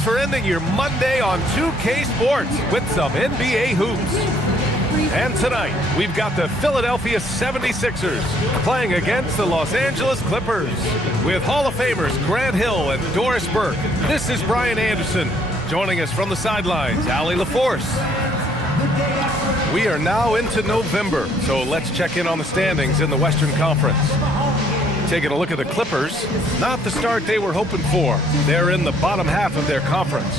Thanks for ending your Monday on 2K Sports with some NBA hoops. And tonight, we've got the Philadelphia 76ers playing against the Los Angeles Clippers. With Hall of Famers Grant Hill and Doris Burke, this is Brian Anderson. Joining us from the sidelines, Allie LaForce. We are now into November, so let's check in on the standings in the Western Conference. Taking a look at the Clippers, not the start they were hoping for. They're in the bottom half of their conference.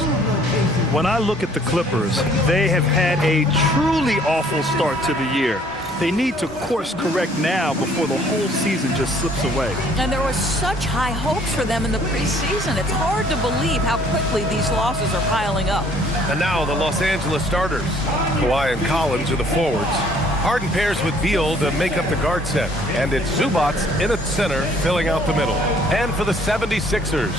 When I look at the Clippers, they have had a truly awful start to the year. They need to course correct now before the whole season just slips away. And there was such high hopes for them in the preseason. It's hard to believe how quickly these losses are piling up. And now the Los Angeles starters. Kawhi and Collins are the forwards. Harden pairs with Beal to make up the guard set. And it's Zubac in at center, filling out the middle. And for the 76ers,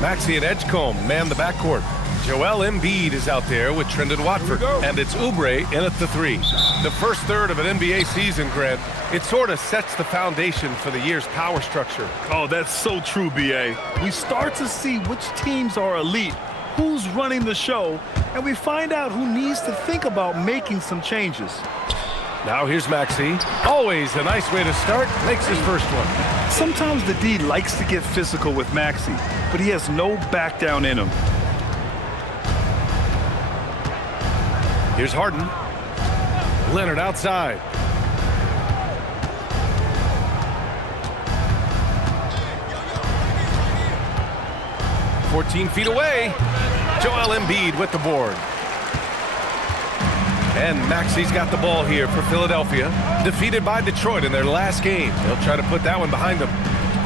Maxey and Edgecombe man the backcourt. Joel Embiid is out there with Trendon Watford. And it's Oubre in at the 3. The first third of an NBA season, Grant, it sort of sets the foundation for the year's power structure. Oh, that's so true, B.A. We start to see which teams are elite, who's running the show, and we find out who needs to think about making some changes. Now here's Maxey. Always a nice way to start. Makes his first one. Sometimes the D likes to get physical with Maxey, but he has no back down in him. Here's Harden. Leonard outside. "14 feet away. Joel Embiid with the board. And Maxey's got the ball here for Philadelphia. Defeated by Detroit in their last game. They'll try to put that one behind them.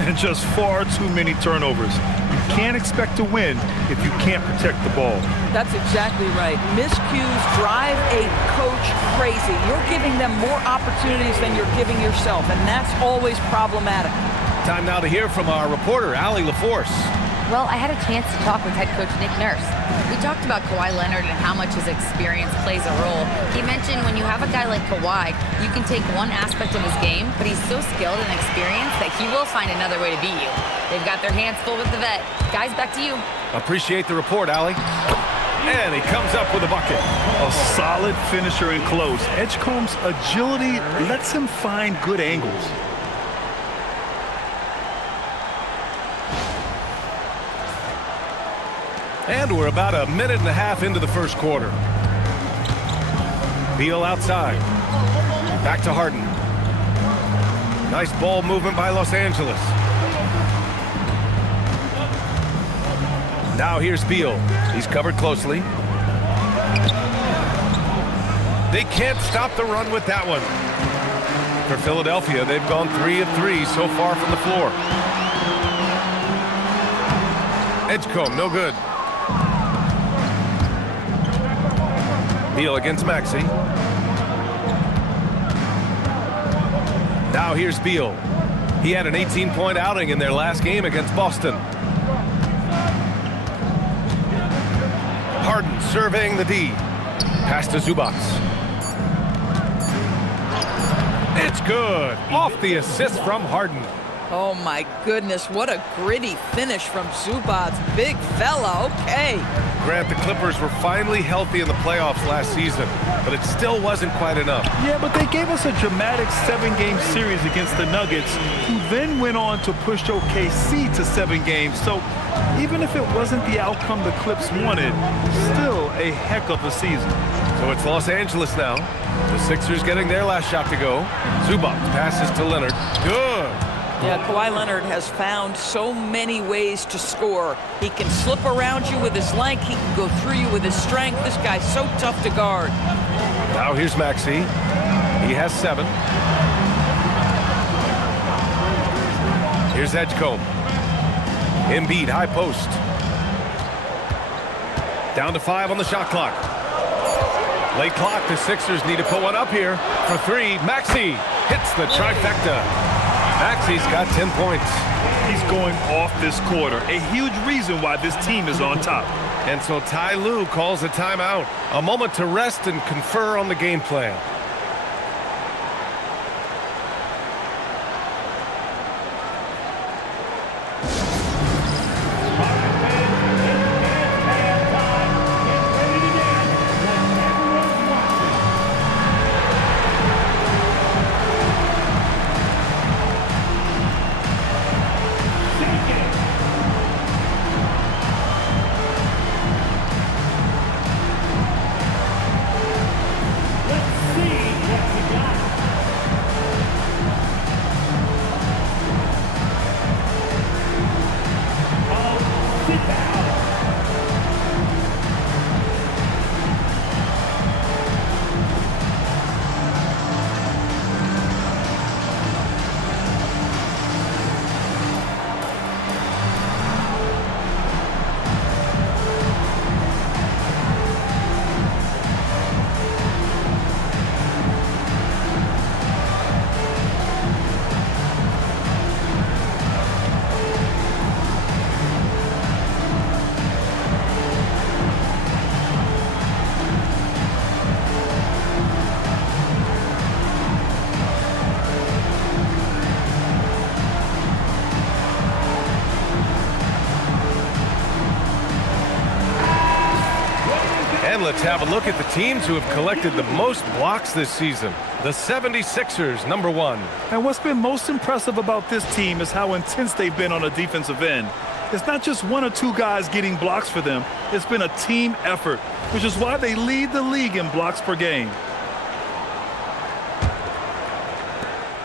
And just far too many turnovers. You can't expect to win if you can't protect the ball. That's exactly right. Miscues drive a coach crazy. You're giving them more opportunities than you're giving yourself, and that's always problematic. Time now to hear from our reporter, Allie LaForce. Well, I had a chance to talk with head coach Nick Nurse. We talked about Kawhi Leonard and how much his experience plays a role. He mentioned when you have a guy like Kawhi, you can take one aspect of his game, but he's so skilled and experienced that he will find another way to beat you. They've got their hands full with the vet. Guys, back to you. Appreciate the report, Allie. And he comes up with a bucket. A solid finisher in close. Edgecombe's agility lets him find good angles. And we're about a minute and a half into the first quarter. Beal outside. Back to Harden. Nice ball movement by Los Angeles. Now here's Beal. He's covered closely. They can't stop the run with that one. For Philadelphia, they've gone 3 of 3 so far from the floor. Edgecombe, no good. Beal against Maxey. Now here's Beal. He had an 18-point outing in their last game against Boston. Harden surveying the D. Pass to Zubac. It's good. Off the assist from Harden. Oh, my goodness. What a gritty finish from Zubac. Big fella. Okay. Grant, the Clippers were finally healthy in the playoffs last season, but it still wasn't quite enough. Yeah, but they gave us a dramatic 7-game series against the Nuggets, who then went on to push OKC to 7 games. So even if it wasn't the outcome the Clips wanted, still a heck of a season. So it's Los Angeles now. The Sixers getting their last shot to go. Zubac passes to Leonard. Good. Yeah, Kawhi Leonard has found so many ways to score. He can slip around you with his length. He can go through you with his strength. This guy's so tough to guard. Now here's Maxey. He has 7. Here's Edgecombe. Embiid, high post. Down to 5 on the shot clock. Late clock, the Sixers need to put one up here for 3. Maxey hits the trifecta. Maxey's got 10 points. He's going off this quarter, a huge reason why this team is on top. And so Ty Lue calls a timeout. A moment to rest and confer on the game plan. And let's have a look at the teams who have collected the most blocks this season. The 76ers, number 1. And what's been most impressive about this team is how intense they've been on the defensive end. It's not just 1 or 2 guys getting blocks for them. It's been a team effort, which is why they lead the league in blocks per game.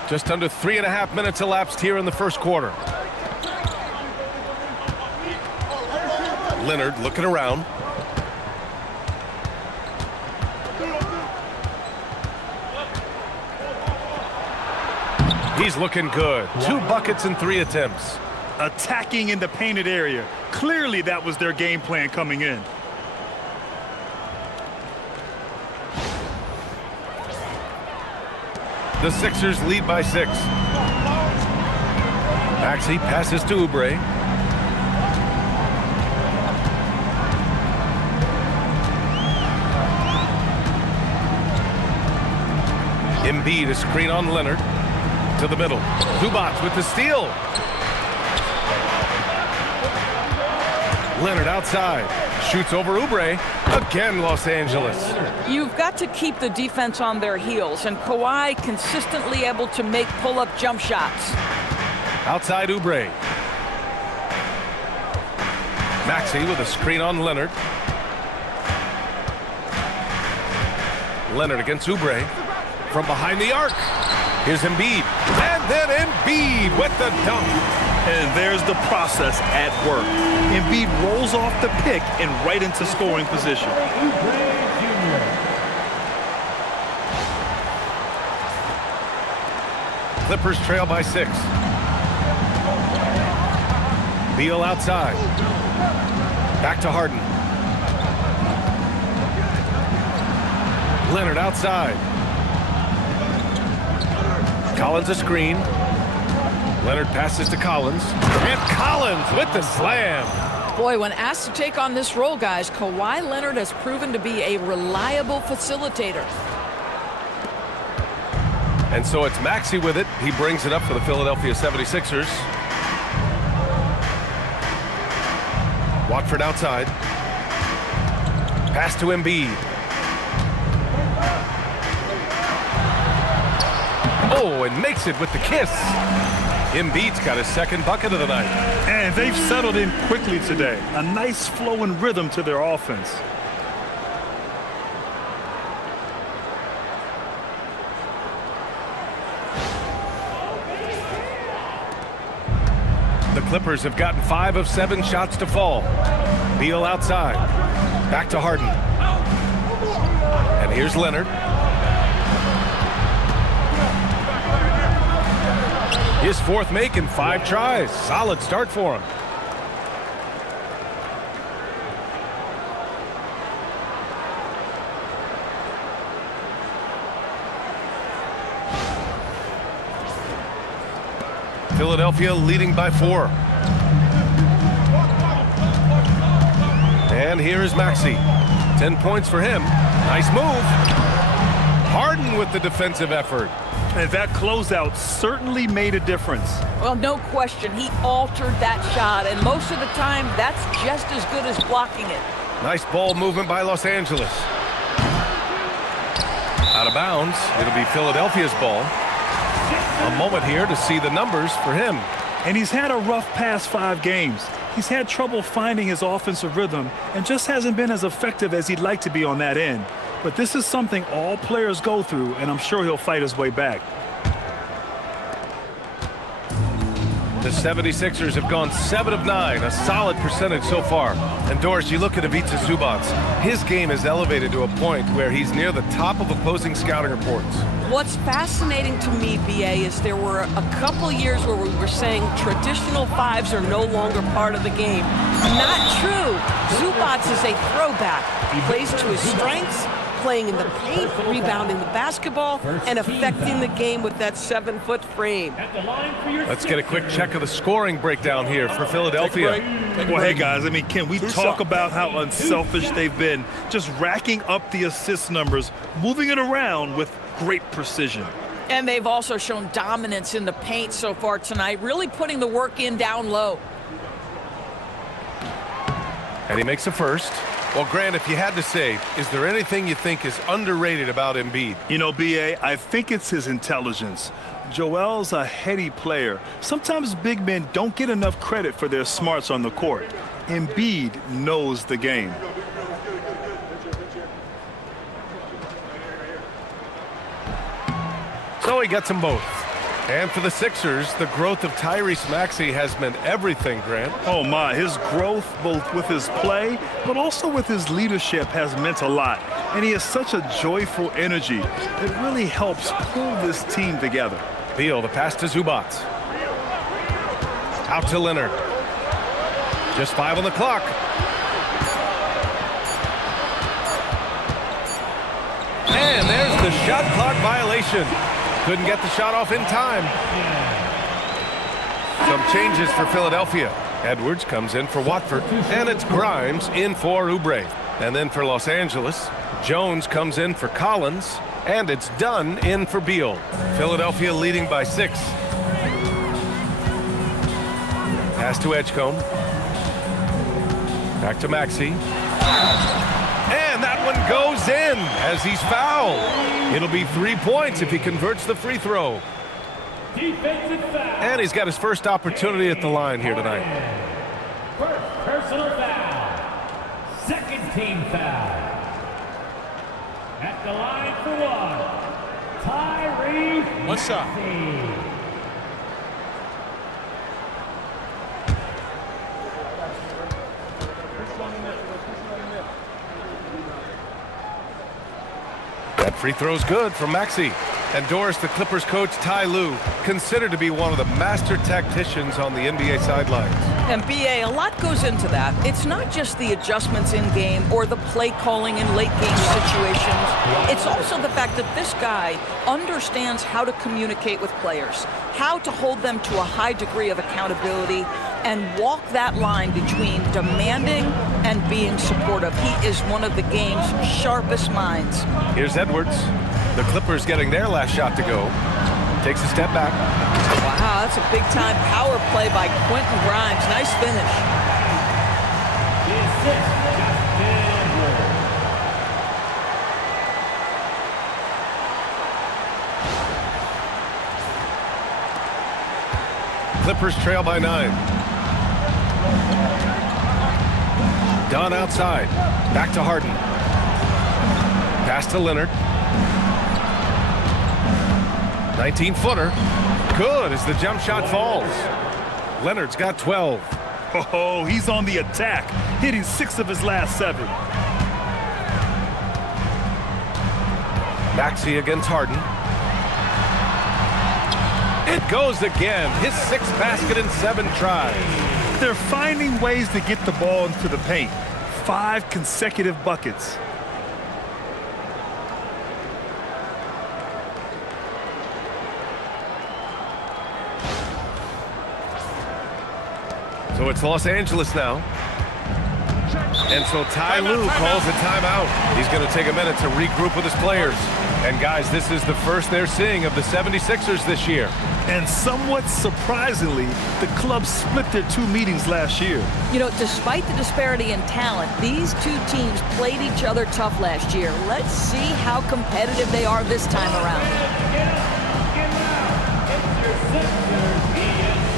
Just under 3.5 minutes elapsed here in the first quarter. Leonard looking around. He's looking good. 2 buckets in 3 attempts. Attacking in the painted area. Clearly that was their game plan coming in. The Sixers lead by 6. Maxey passes to Oubre. Embiid, a screen on Leonard. To the middle. Zubac with the steal. Leonard outside. Shoots over Oubre. Again, Los Angeles. You've got to keep the defense on their heels, and Kawhi consistently able to make pull-up jump shots. Outside Oubre. Maxey with a screen on Leonard. Leonard against Oubre. From behind the arc. Here's Embiid. And then Embiid with the dunk. And there's the process at work. Embiid rolls off the pick and right into scoring position. Clippers trail by 6. Beal outside. Back to Harden. Leonard outside. Collins a screen. Leonard passes to Collins. And Collins with the slam. Boy, when asked to take on this role, guys, Kawhi Leonard has proven to be a reliable facilitator. And so it's Maxey with it. He brings it up for the Philadelphia 76ers. Watford outside. Pass to Embiid. Oh, and makes it with the kiss. Embiid's got his 2nd bucket of the night. And they've settled in quickly today. A nice flow and rhythm to their offense. The Clippers have gotten 5 of 7 shots to fall. Beal outside. Back to Harden. And here's Leonard. His 4th make in 5 tries. Solid start for him. Philadelphia leading by 4. And here is Maxey. 10 points for him. Nice move. Harden with the defensive effort. And that closeout certainly made a difference. Well, no question. He altered that shot, and most of the time, that's just as good as blocking it. Nice ball movement by Los Angeles. Out of bounds. It'll be Philadelphia's ball. A moment here to see the numbers for him. And he's had a rough past 5 games. He's had trouble finding his offensive rhythm and just hasn't been as effective as he'd like to be on that end. But this is something all players go through, and I'm sure he'll fight his way back. The 76ers have gone 7 of 9, a solid percentage so far. And Doris, you look at Ivica Zubac. His game is elevated to a point where he's near the top of opposing scouting reports. What's fascinating to me, BA, is there were a couple years where we were saying traditional 5s are no longer part of the game. Not true. Zubac is a throwback. He plays to his strengths, playing in the paint, rebounding the basketball, and affecting the game with that 7-foot frame. Let's get a quick check of the scoring breakdown here for Philadelphia. Well, hey, guys, I mean, can we talk about how unselfish they've been? Just racking up the assist numbers, moving it around with great precision. And they've also shown dominance in the paint so far tonight, really putting the work in down low. And he makes a first. Well, Grant, if you had to say, is there anything you think is underrated about Embiid? You know, B.A., I think it's his intelligence. Joel's a heady player. Sometimes big men don't get enough credit for their smarts on the court. Embiid knows the game. So he gets them both. And for the Sixers, the growth of Tyrese Maxey has meant everything, Grant. Oh, my. His growth, both with his play, but also with his leadership, has meant a lot. And he has such a joyful energy that really helps pull this team together. Beal, the pass to Zubac. Out to Leonard. Just 5 on the clock. And there's the shot clock violation. Couldn't get the shot off in time. Some changes for Philadelphia. Edwards comes in for Watford, and it's Grimes in for Oubre. And then for Los Angeles, Jones comes in for Collins, and it's Dunn in for Beal. Philadelphia leading by 6. Pass to Edgecombe. Back to Maxey. And that one goes in as he's fouled. It'll be 3 points if he converts the free throw. Defensive foul. And he's got his first opportunity at the line here tonight. First personal foul. Second team foul. At the line for one, Tyrese. One shot. Maxey. That free throw's good for Maxey. And Doris, the Clippers coach Ty Lue, considered to be one of the master tacticians on the NBA sidelines. And BA, a lot goes into that. It's not just the adjustments in game or the play calling in late game situations. It's also the fact that this guy understands how to communicate with players, how to hold them to a high degree of accountability, and walk that line between demanding and being supportive. He is one of the game's sharpest minds. Here's Edwards. The Clippers getting their last shot to go. Takes a step back. Wow, that's a big-time power play by Quentin Grimes. Nice finish. The assist, Justin Edwards. Clippers trail by 9. Dunn outside. Back to Harden. Pass to Leonard. 19-footer. Good as the jump shot falls. Leonard's got 12. Oh, he's on the attack, hitting 6 of his last 7. Maxey against Harden. It goes again. His 6th basket in 7 tries. They're finding ways to get the ball into the paint. 5 consecutive buckets. So it's Los Angeles now. And so Ty Lue calls a timeout. He's going to take a minute to regroup with his players. And guys, this is the first they're seeing of the 76ers this year. And somewhat surprisingly, the club split their 2 meetings last year. You know, despite the disparity in talent, these two teams played each other tough last year. Let's see how competitive they are this time around. Get out. It's your Sixers ENT.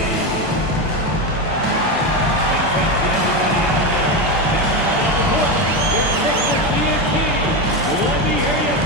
Let me hear you.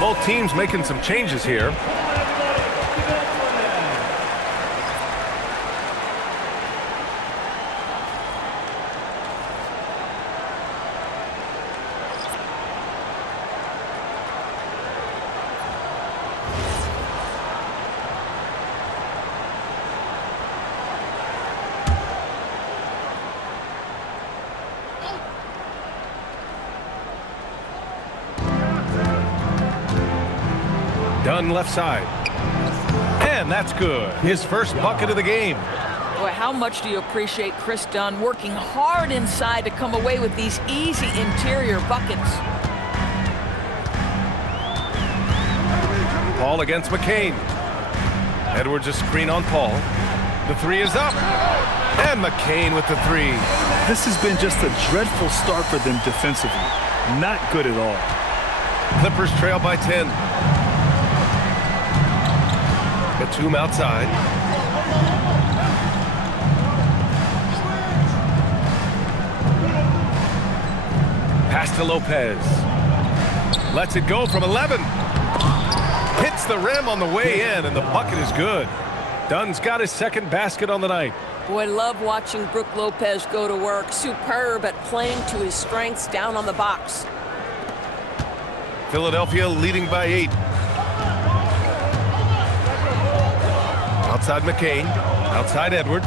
both teams making some changes here. Dunn left side. And that's good. His first bucket of the game. Boy, how much do you appreciate Chris Dunn working hard inside to come away with these easy interior buckets? Paul against McCain. Edwards a screen on Paul. The three is up. And McCain with the three. This has been just a dreadful start for them defensively. Not good at all. Clippers trail by 10. Batum outside. Pass to Lopez. Lets it go from 11. Hits the rim on the way in, and the bucket is good. Dunn's got his second basket on the night. Boy, love watching Brook Lopez go to work. Superb at playing to his strengths down on the box. Philadelphia leading by 8. Outside McCain. Outside Edwards.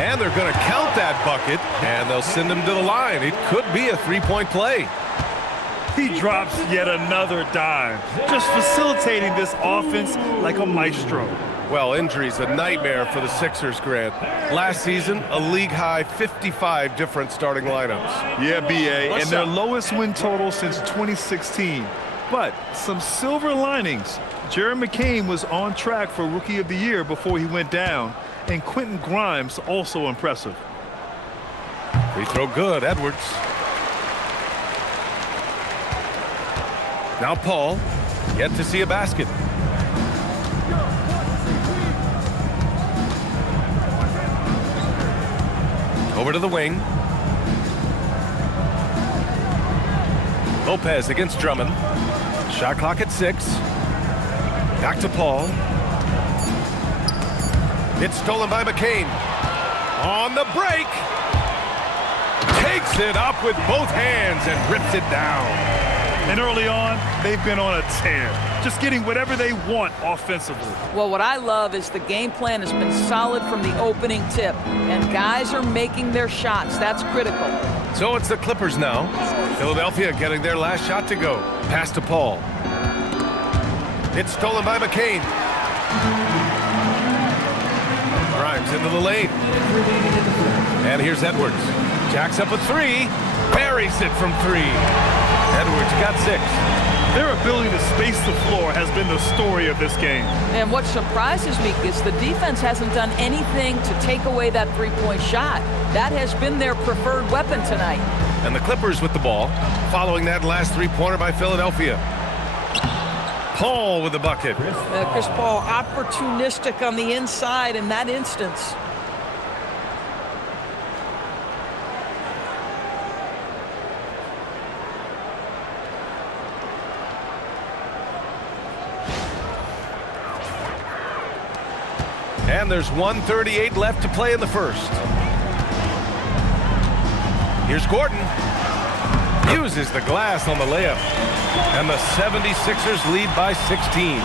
And they're going to count that bucket, and they'll send him to the line. It could be a three-point play. He drops yet another dime, just facilitating this offense like a maestro. Well, injury's a nightmare for the Sixers, Grant. Last season, a league-high 55 different starting lineups. Yeah, B.A., and their lowest win total since 2016. But some silver linings. Jared McCain was on track for Rookie of the Year before he went down, and Quentin Grimes also impressive. Free throw good, Edwards. Now Paul, yet to see a basket. Over to the wing. Lopez against Drummond. Shot clock at 6. Back to Paul. It's stolen by McCain. On the break. Takes it up with both hands and rips it down. And early on, they've been on a tear, just getting whatever they want offensively. Well, what I love is the game plan has been solid from the opening tip, and guys are making their shots. That's critical. So it's the Clippers now. Philadelphia getting their last shot to go. Pass to Paul. It's stolen by McCain. Grimes into the lane. And here's Edwards. Jacks up a three. Buries it from 3. Edwards got 6. Their ability to space the floor has been the story of this game. And what surprises me is the defense hasn't done anything to take away that three-point shot. That has been their preferred weapon tonight. And the Clippers with the ball, following that last three-pointer by Philadelphia. Paul with the bucket. Chris Paul opportunistic on the inside in that instance. And there's 1:38 left to play in the first. Here's Gordon. Uses the glass on the layup. And the 76ers lead by 16.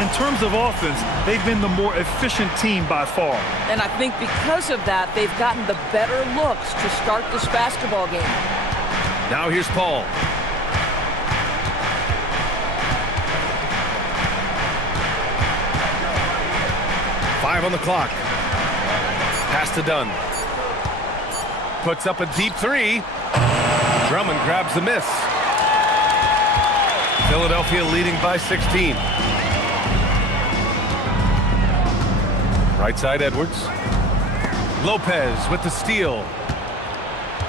In terms of offense, they've been the more efficient team by far. And I think because of that, they've gotten the better looks to start this basketball game. Now here's Paul. Five on the clock. Pass to Dunn. Puts up a deep 3. Drummond grabs the miss. Philadelphia leading by 16. Right side Edwards. Lopez with the steal.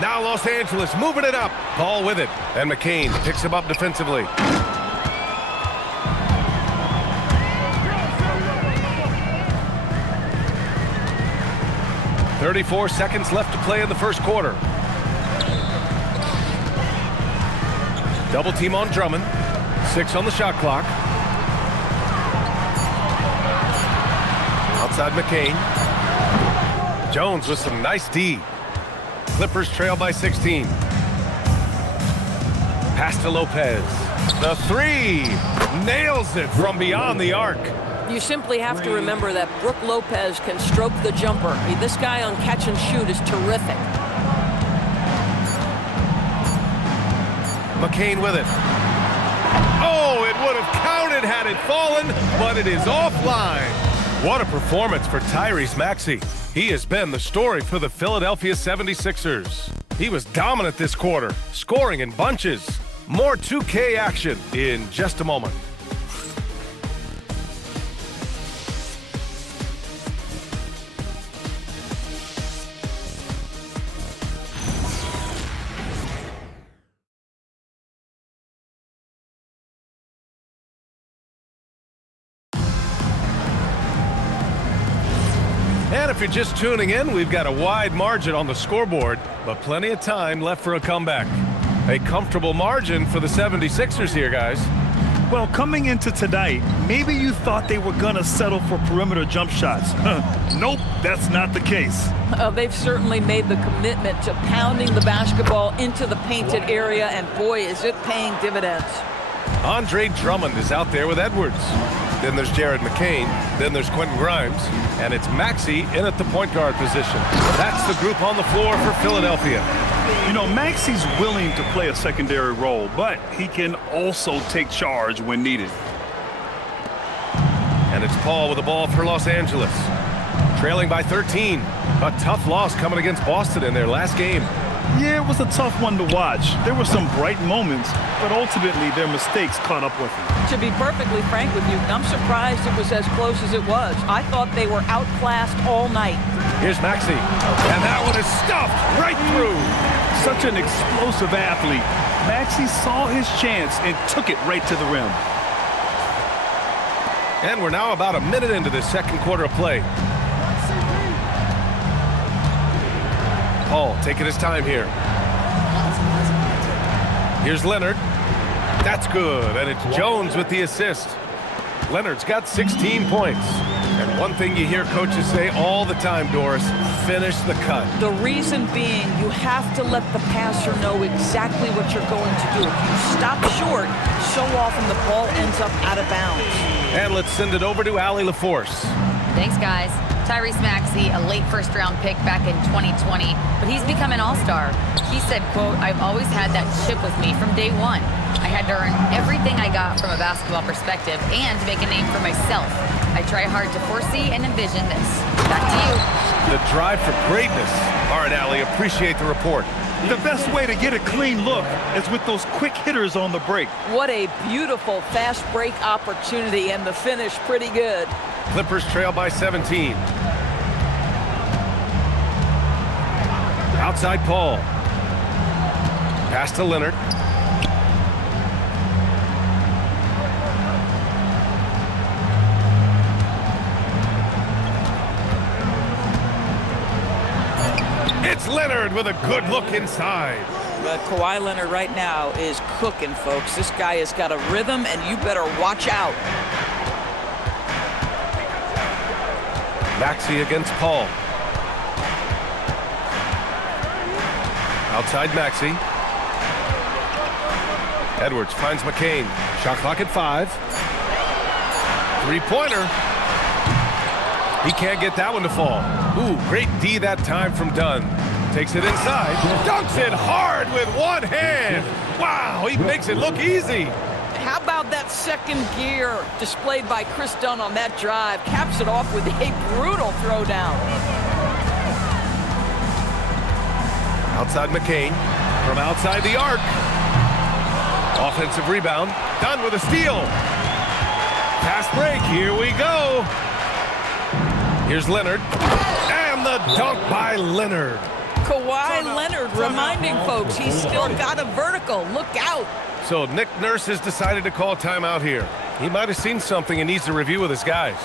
Now Los Angeles moving it up. Ball with it. And McCain picks him up defensively. .34 seconds left to play in the first quarter. Double team on Drummond. 6 on the shot clock. Outside McCain. Jones with some nice D. Clippers trail by 16. Pass to Lopez. The 3. Nails it from beyond the arc. You simply have to remember that Brook Lopez can stroke the jumper. This guy on catch and shoot is terrific. McCain with it. Oh, it would have counted had it fallen, but it is offline. What a performance for Tyrese Maxey. He has been the story for the Philadelphia 76ers. He was dominant this quarter, scoring in bunches. More 2K action in just a moment. And if you're just tuning in, we've got a wide margin on the scoreboard, but plenty of time left for a comeback. A comfortable margin for the 76ers here, guys. Well, coming into tonight, maybe you thought they were going to settle for perimeter jump shots. Nope, that's not the case. They've certainly made the commitment to pounding the basketball into the painted area, and boy, is it paying dividends. Andre Drummond is out there with Edwards. Then there's Jared McCain. Then there's Quentin Grimes. And it's Maxey in at the point guard position. That's the group on the floor for Philadelphia. You know, Maxey's willing to play a secondary role, but he can also take charge when needed. And it's Paul with the ball for Los Angeles. Trailing by 13. A tough loss coming against Boston in their last game. Yeah, it was a tough one to watch. There were some bright moments, but ultimately their mistakes caught up with them. To be perfectly frank with you, I'm surprised it was as close as it was. I thought they were outclassed all night. Here's Maxey. And that one is stuffed right through. Such an explosive athlete. Maxey saw his chance and took it right to the rim. And we're now about a minute into this second quarter of play. Paul taking his time here. Here's Leonard. That's good, and it's Jones with the assist. Leonard's got 16 points. And one thing you hear coaches say all the time, Doris, finish the cut. The reason being, you have to let the passer know exactly what you're going to do. If you stop short, so often the ball ends up out of bounds. And let's send it over to Allie LaForce. Thanks, guys. Tyrese Maxey, a late first-round pick back in 2020, but he's become an all-star. He said, quote, "I've always had that chip with me from day one. I had to earn everything I got from a basketball perspective and make a name for myself. I try hard to foresee and envision this." Back to you. The drive for greatness. All right, Allie, appreciate the report. The best way to get a clean look is with those quick hitters on the break. What a beautiful fast break opportunity, and the finish pretty good. Clippers trail by 17. Outside Paul. Pass to Leonard. It's Leonard with a good look inside. But Kawhi Leonard right now is cooking, folks. This guy has got a rhythm, and you better watch out. Maxey against Paul. Outside Maxey. Edwards finds McCain. Shot clock at 5. Three-pointer. He can't get that one to fall. Ooh, great D that time from Dunn. Takes it inside. Dunks it hard with one hand. Wow, he makes it look easy. How about that second gear displayed by Chris Dunn on that drive? Caps it off with a brutal throwdown. Outside McCain. From outside the arc. Offensive rebound. Dunn with a steal. Fast break. Here we go. Here's Leonard. And the dunk by Leonard. Kawhi Leonard reminding folks he's still got a vertical. Look out. So Nick Nurse has decided to call timeout here. He might have seen something and needs to review with his guys.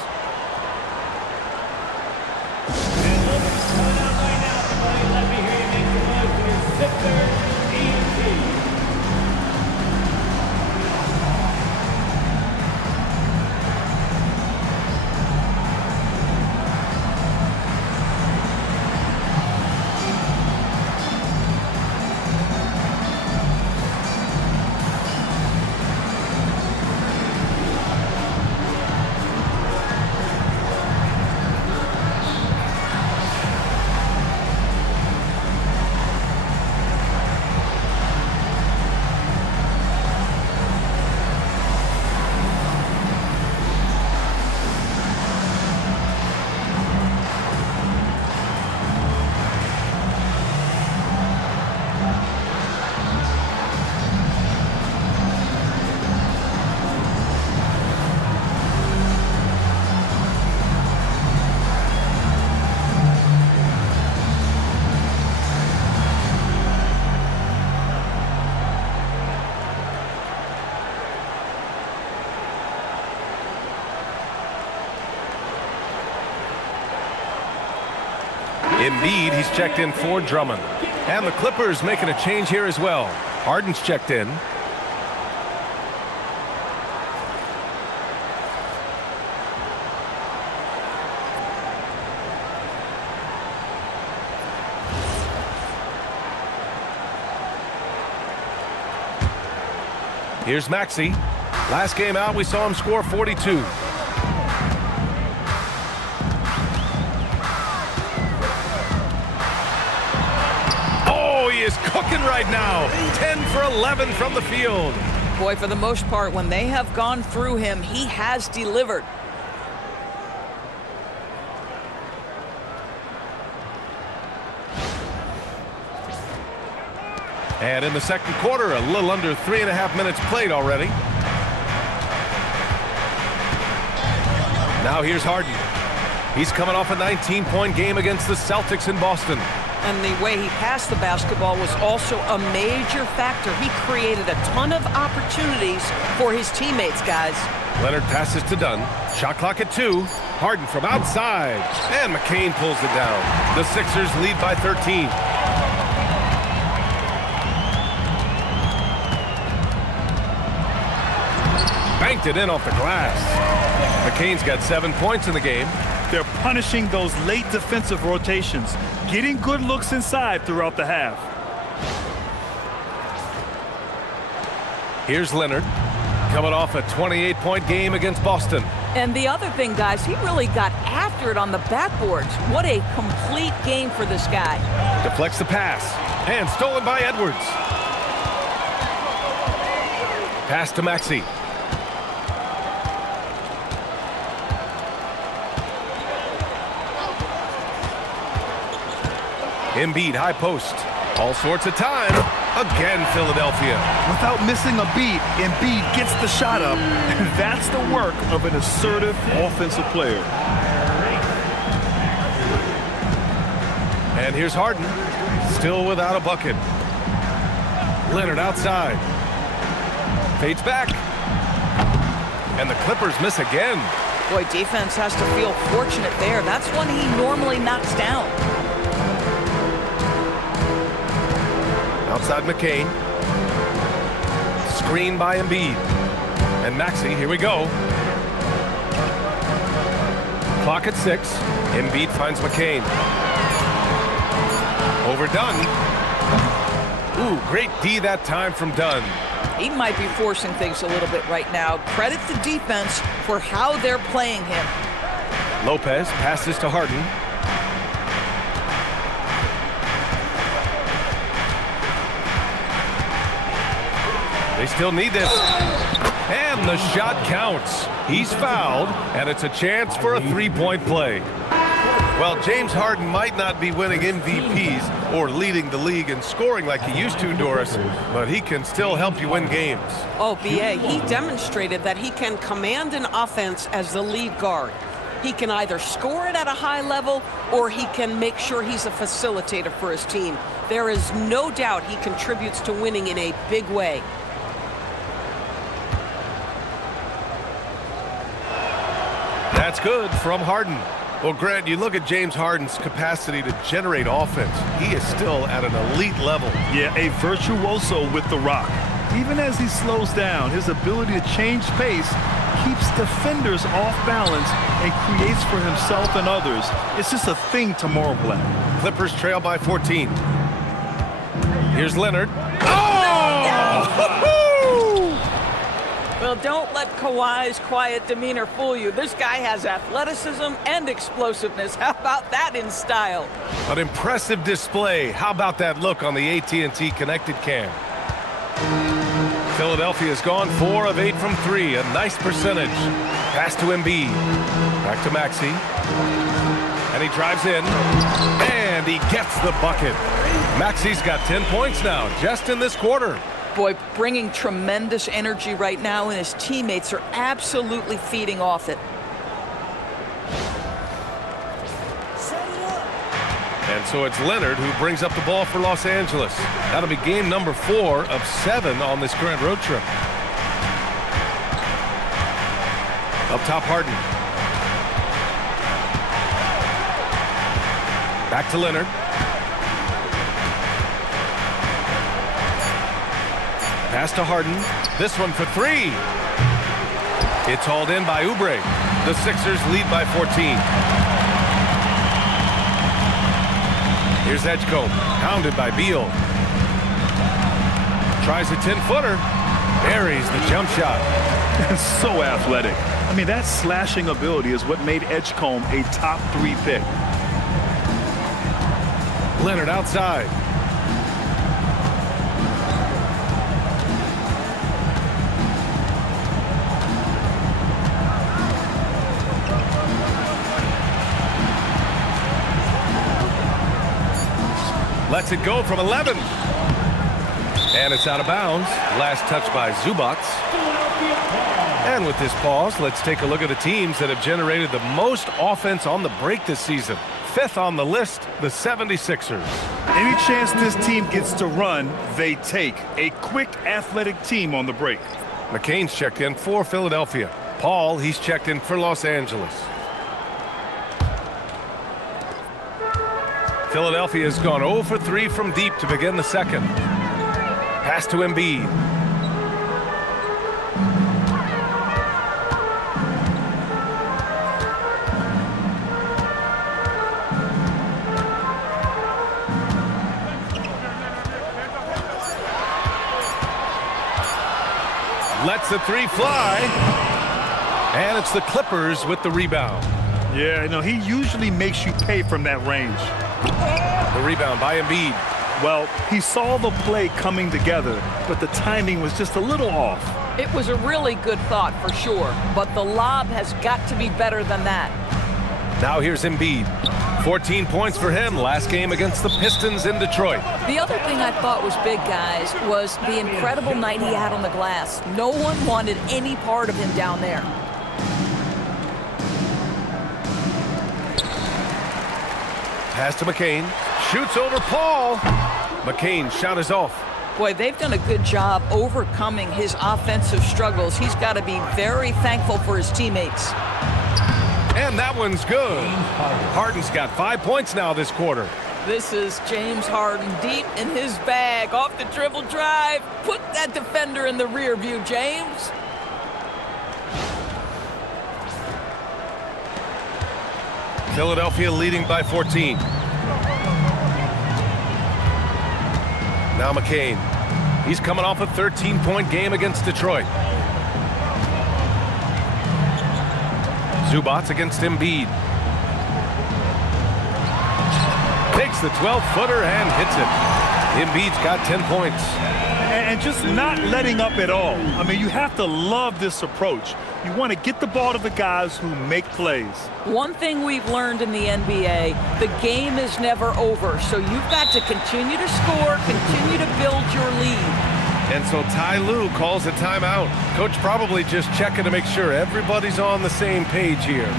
Embiid, he's checked in for Drummond. And the Clippers making a change here as well. Harden's checked in. Here's Maxey. Last game out, we saw him score 42. Oh, he is cooking right now. 10 for 11 from the field. Boy, for the most part, when they have gone through him, he has delivered. And in the second quarter, a little under 3.5 minutes played already. Now here's Harden. He's coming off a 19-point game against the Celtics in Boston. And the way he passed the basketball was also a major factor. He created a ton of opportunities for his teammates, guys. Leonard passes to Dunn. Shot clock at 2. Harden from outside. And McCain pulls it down. The Sixers lead by 13. Banked it in off the glass. McCain's got 7 points in the game. They're punishing those late defensive rotations, getting good looks inside throughout the half. Here's Leonard, coming off a 28-point game against Boston. And the other thing, guys, he really got after it on the backboards. What a complete game for this guy. Deflects the pass, and stolen by Edwards. Pass to Maxey. Embiid, high post. All sorts of time. Again, Philadelphia. Without missing a beat, Embiid gets the shot up. That's the work of an assertive offensive player. And here's Harden. Still without a bucket. Leonard outside. Fades back. And the Clippers miss again. Boy, defense has to feel fortunate there. That's one he normally knocks down. Outside McCain. Screen by Embiid. And Maxey, here we go. Clock at 6. Embiid finds McCain. Over Dunn. Ooh, great D that time from Dunn. He might be forcing things a little bit right now. Credit the defense for how they're playing him. Lopez passes to Harden. They still need this. And the shot counts. He's fouled, and it's a chance for a three-point play. Well, James Harden might not be winning MVPs or leading the league in scoring like he used to, Doris, but he can still help you win games. Oh, B.A., he demonstrated that he can command an offense as the lead guard. He can either score it at a high level or he can make sure he's a facilitator for his team. There is no doubt he contributes to winning in a big way. That's good from Harden. Well, Grant, you look at James Harden's capacity to generate offense. He is still at an elite level. Yeah, a virtuoso with the rock. Even as he slows down, his ability to change pace keeps defenders off balance and creates for himself and others. It's just a thing to marvel at. Clippers trail by 14. Here's Leonard. Oh! Well, don't let Kawhi's quiet demeanor fool you. This guy has athleticism and explosiveness. How about that in style? An impressive display. How about that look on the AT&T connected cam? Philadelphia's gone 4 of 8 from 3. A nice percentage. Pass to Embiid. Back to Maxey. And he drives in. And he gets the bucket. Maxey's got 10 points now, just in this quarter. Boy, bringing tremendous energy right now, and his teammates are absolutely feeding off it. And so it's Leonard who brings up the ball for Los Angeles. That'll be game number 4 of 7 on this current road trip. Up top, Harden. Back to Leonard. Pass to Harden. This one for three. It's hauled in by Oubre. The Sixers lead by 14. Here's Edgecombe, hounded by Beal. Tries a 10-footer. Buries the jump shot. So athletic. I mean, that slashing ability is what made Edgecombe a top 3 pick. Leonard outside. Lets it go from 11. And it's out of bounds. Last touch by Zubac. And with this pause, let's take a look at the teams that have generated the most offense on the break this season. 5th on the list, the 76ers. Any chance this team gets to run, they take. A quick, athletic team on the break. McCain's checked in for Philadelphia. Paul, he's checked in for Los Angeles. Philadelphia has gone 0 for 3 from deep to begin the second. Pass to Embiid. Lets the three fly. And it's the Clippers with the rebound. Yeah, no, he usually makes you pay from that range. The rebound by Embiid. Well, he saw the play coming together, but the timing was just a little off. It was a really good thought for sure, but the lob has got to be better than that. Now here's Embiid. 14 points for him last game against the Pistons in Detroit. The other thing I thought was big, guys, was the incredible night he had on the glass. No one wanted any part of him down there. Pass to McCain. Shoots over Paul. McCain's shot is off. Boy, they've done a good job overcoming his offensive struggles. He's got to be very thankful for his teammates. And that one's good. Harden's got 5 points now this quarter. This is James Harden deep in his bag. Off the dribble drive. Put that defender in the rear view, James. Philadelphia leading by 14. Now McCain. He's coming off a 13-point game against Detroit. Zubac against Embiid. Takes the 12-footer and hits it. Embiid's got 10 points. And just not letting up at all. I mean, you have to love this approach. You want to get the ball to the guys who make plays. One thing we've learned in the NBA, the game is never over. So you've got to continue to score, continue to build your lead. And so Ty Lue calls a timeout. Coach probably just checking to make sure everybody's on the same page here.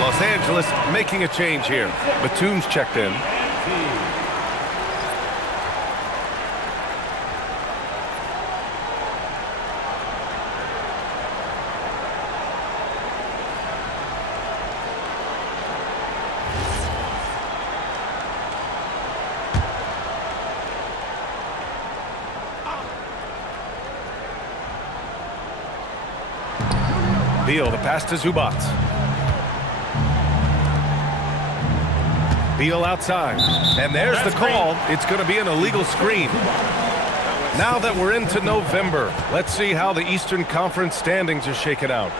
Los Angeles making a change here. Batum's checked in. Beal, the pass to Zubac. Beal outside. And there's the call. It's going to be an illegal screen. Now that we're into November, let's see how the Eastern Conference standings are shaken out.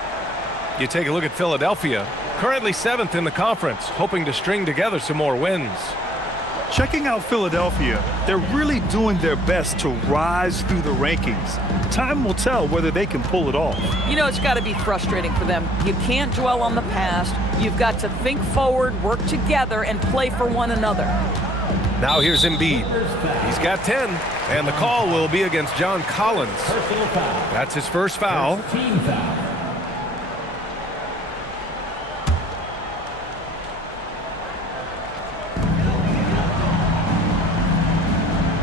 You take a look at Philadelphia, currently 7th in the conference, hoping to string together some more wins. Checking out Philadelphia, they're really doing their best to rise through the rankings. Time will tell whether they can pull it off. You know, it's got to be frustrating for them. You can't dwell on the past. You've got to think forward, work together, and play for one another. Now here's Embiid. He's got 10, and the call will be against John Collins. That's his first foul. Team foul.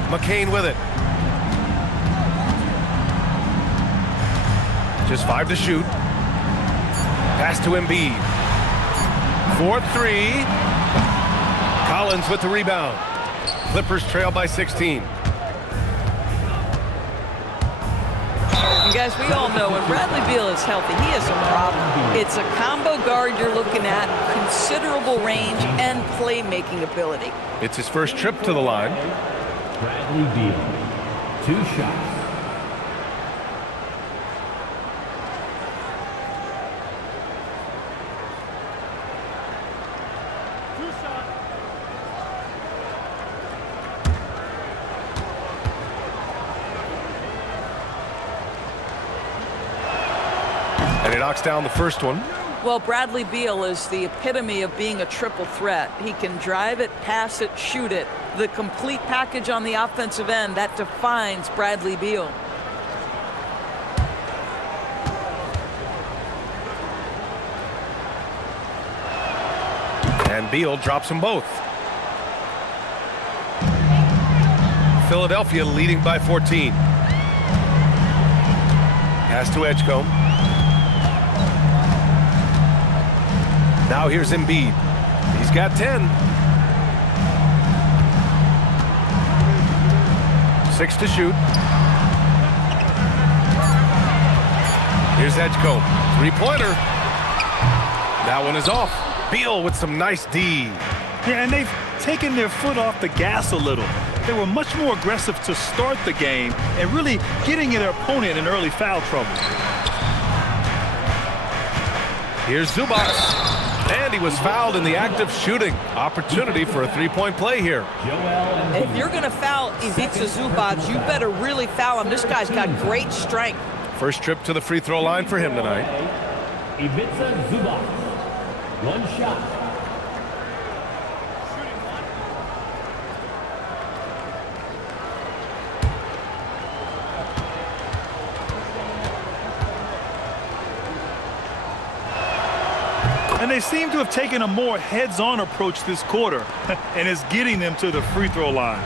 McCain with it. Just 5 to shoot. Pass to Embiid. 4-3. Collins with the rebound. Clippers trail by 16. And guys, we all know when Bradley Beal is healthy, he has a problem. It's a combo guard you're looking at, considerable range and playmaking ability. It's his first trip to the line. Bradley Beal. 2 shots. And he knocks down the first one. Well, Bradley Beal is the epitome of being a triple threat. He can drive it, pass it, shoot it. The complete package on the offensive end, that defines Bradley Beal. And Beal drops them both. Philadelphia leading by 14. Pass to Edgecombe. Now here's Embiid. He's got 10. 6 to shoot. Here's Edgecombe. 3-pointer. That one is off. Beal with some nice D. Yeah, and they've taken their foot off the gas a little. They were much more aggressive to start the game and really getting their opponent in early foul trouble. Here's Zubac. And he was fouled in the act of shooting. Opportunity for a 3-point play here. If you're going to foul Ivica Zubac, you better really foul him. This guy's got great strength. First trip to the free throw line for him tonight. Ivica Zubac. 1 shot. And they seem to have taken a more heads-on approach this quarter, and it's getting them to the free throw line.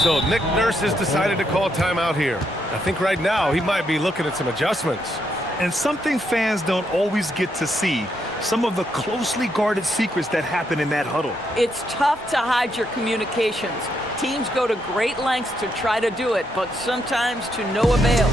So Nick Nurse has decided to call timeout here. I think right now he might be looking at some adjustments. And something fans don't always get to see, some of the closely guarded secrets that happen in that huddle. It's tough to hide your communications. Teams go to great lengths to try to do it, but sometimes to no avail.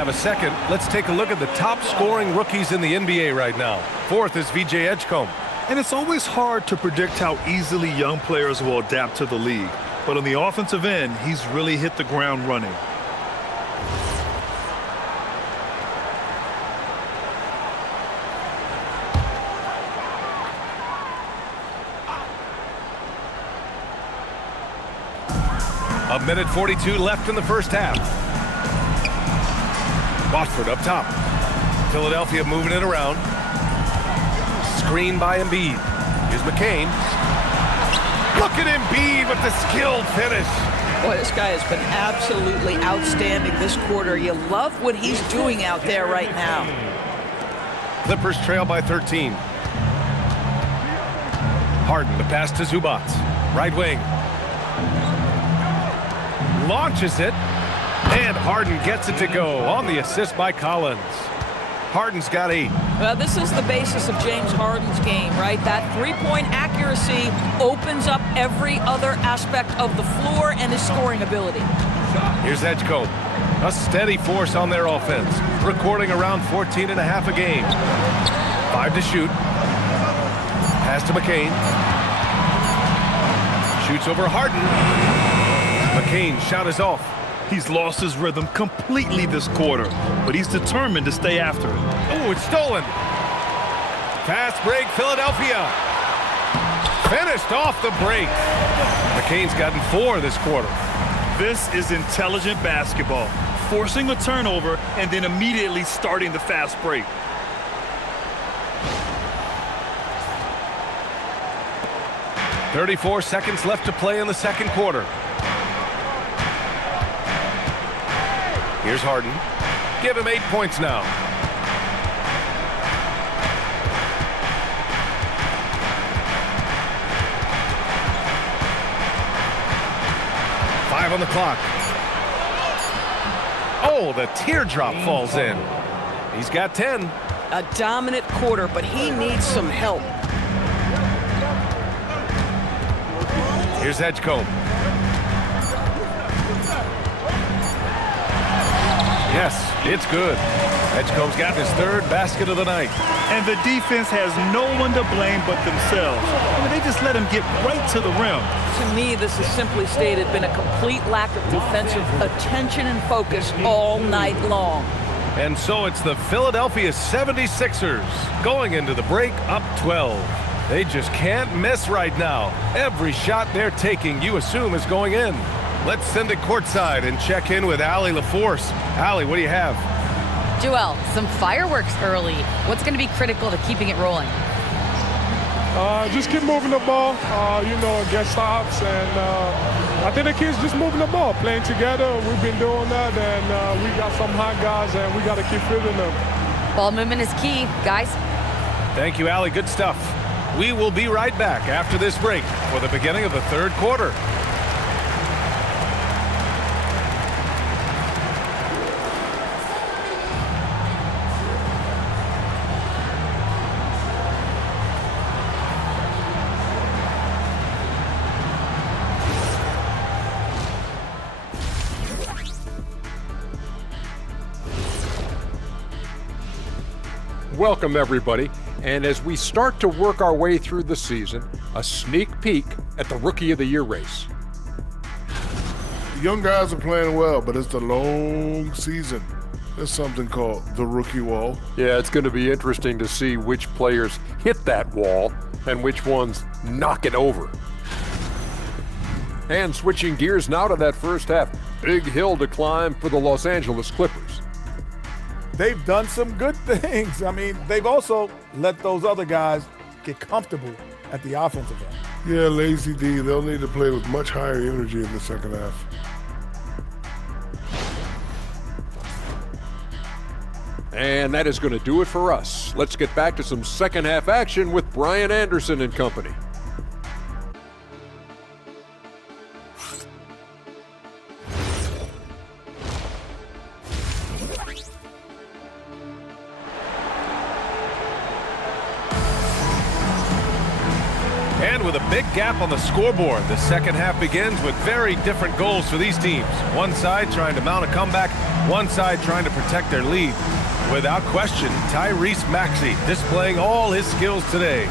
have a second, let's take a look at the top scoring rookies in the NBA right now. Fourth is VJ Edgecombe. And it's always hard to predict how easily young players will adapt to the league. But on the offensive end, he's really hit the ground running. A minute 42 left in the first half. Watford up top. Philadelphia moving it around. Screen by Embiid. Here's McCain. Look at Embiid with the skilled finish. Boy, this guy has been absolutely outstanding this quarter. You love what he's doing out there right now. Clippers trail by 13. Harden, the pass to Zubac. Right wing. Launches it. And Harden gets it to go on the assist by Collins. Harden's got 8. Well, this is the basis of James Harden's game, right? That three-point accuracy opens up every other aspect of the floor and his scoring ability. Here's Edgecombe. A steady force on their offense, recording around 14 and a half a game. 5 to shoot. Pass to McCain. Shoots over Harden. McCain's shot is off. He's lost his rhythm completely this quarter, but he's determined to stay after it. Oh, it's stolen. Fast break, Philadelphia. Finished off the break. McCain's gotten 4 this quarter. This is intelligent basketball, forcing a turnover and then immediately starting the fast break. .34 seconds left to play in the second quarter. Here's Harden. Give him 8 points now. Five on the clock. Oh, the teardrop falls in. He's got 10. A dominant quarter, but he needs some help. Here's Edgecombe. Yes, it's good. Edgecombe's got his 3rd basket of the night. And the defense has no one to blame but themselves. I mean, they just let him get right to the rim. To me, this has simply stated been a complete lack of defensive attention and focus all night long. And so it's the Philadelphia 76ers going into the break up 12. They just can't miss right now. Every shot they're taking, you assume, is going in. Let's send it courtside and check in with Allie LaForce. Allie, what do you have? Joel, some fireworks early. What's going to be critical to keeping it rolling? Just keep moving the ball, against stops. And I think the kids just moving the ball, playing together. We've been doing that, and we got some hot guys, and we got to keep fielding them. Ball movement is key, guys. Thank you, Allie. Good stuff. We will be right back after this break for the beginning of the third quarter. Welcome, everybody. And as we start to work our way through the season, a sneak peek at the Rookie of the Year race. The young guys are playing well, but it's a long season. There's something called the rookie wall. Yeah, it's going to be interesting to see which players hit that wall and which ones knock it over. And switching gears now to that first half. Big hill to climb for the Los Angeles Clippers. They've done some good things. I mean, they've also let those other guys get comfortable at the offensive end. Yeah, Lazy D, they'll need to play with much higher energy in the second half. And that is going to do it for us. Let's get back to some second half action with Brian Anderson and company. And with a big gap on the scoreboard, the second half begins with very different goals for these teams. One side trying to mount a comeback, one side trying to protect their lead. Without question, Tyrese Maxey displaying all his skills today.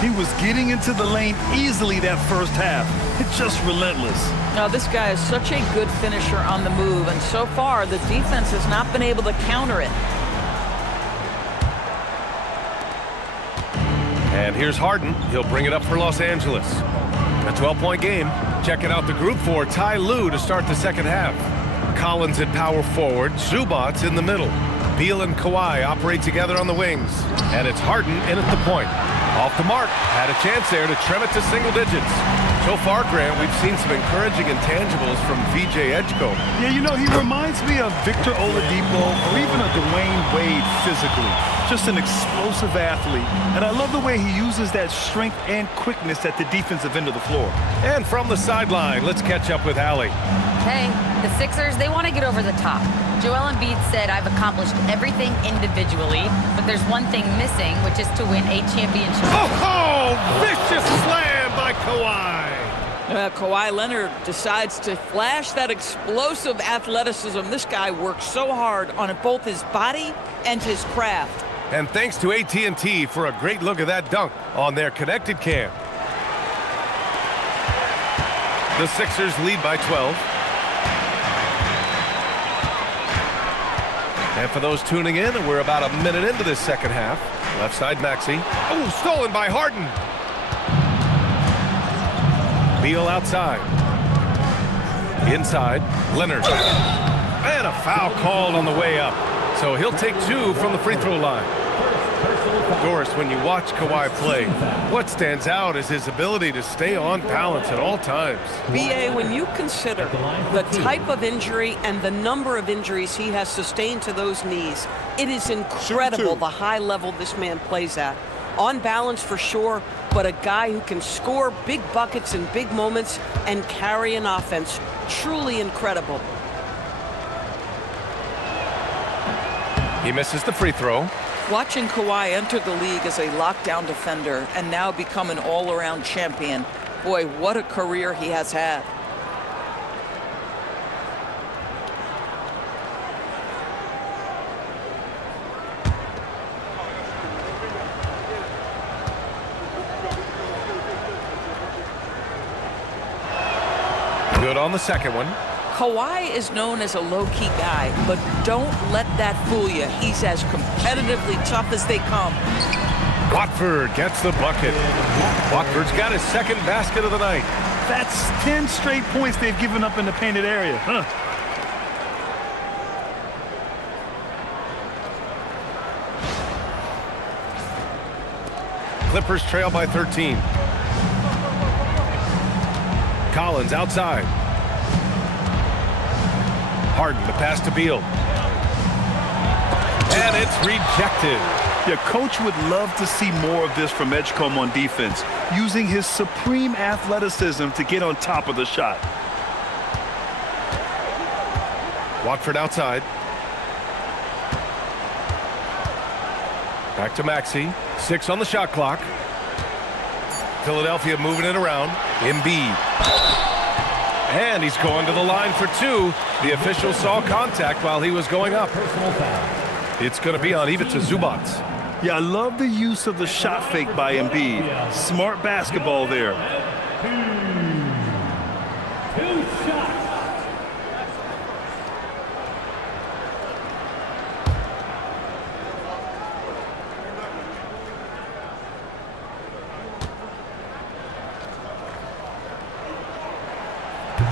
He was getting into the lane easily that first half. It's just relentless. Now, this guy is such a good finisher on the move, and so far the defense has not been able to counter it. And here's Harden. He'll bring it up for Los Angeles. A 12-point game. Checking out the group for Ty Lue to start the second half. Collins at power forward. Zubac in the middle. Beal and Kawhi operate together on the wings. And it's Harden in at the point. Off the mark. Had a chance there to trim it to single digits. So far, Grant, we've seen some encouraging intangibles from VJ Edgecombe. Yeah, you know, he reminds me of Victor Oladipo or even a Dwayne Wade physically. Just an explosive athlete. And I love the way he uses that strength and quickness at the defensive end of the floor. And from the sideline, let's catch up with Allie. Hey, the Sixers, they want to get over the top. Joel Embiid said, I've accomplished everything individually, but there's one thing missing, which is to win a championship. Oh, vicious slam by Kawhi. Kawhi Leonard decides to flash that explosive athleticism. This guy works so hard on both his body and his craft. And thanks to AT&T for a great look at that dunk on their connected cam. The Sixers lead by 12. And for those tuning in, we're about a minute into this second half. Left side, Maxey. Oh, stolen by Harden. Beal outside. Inside, Leonard. And a foul called on the way up. So he'll take two from the free throw line. Doris, when you watch Kawhi play, what stands out is his ability to stay on balance at all times. B.A., when you consider the type of injury and the number of injuries he has sustained to those knees, it is incredible the high level this man plays at. On balance for sure, but a guy who can score big buckets in big moments and carry an offense. Truly incredible. He misses the free throw. Watching Kawhi enter the league as a lockdown defender and now become an all-around champion, boy, what a career he has had. Good on the second one. Kawhi is known as a low-key guy, but don't let that fool you. He's as competitively tough as they come. Watford gets the bucket. Watford's got his second basket of the night. That's 10 straight points they've given up in the painted area. Clippers trail by 13. Collins outside. Harden, the pass to Beal. And it's rejected. Yeah, coach would love to see more of this from Edgecombe on defense, using his supreme athleticism to get on top of the shot. Watford outside. Back to Maxey. 6 on the shot clock. Philadelphia moving it around. Embiid. And he's going to the line for two. The official saw contact while he was going up. It's going to be on Ivica Zubac. Yeah, I love the use of the shot fake by Embiid. Smart basketball there. Two shots.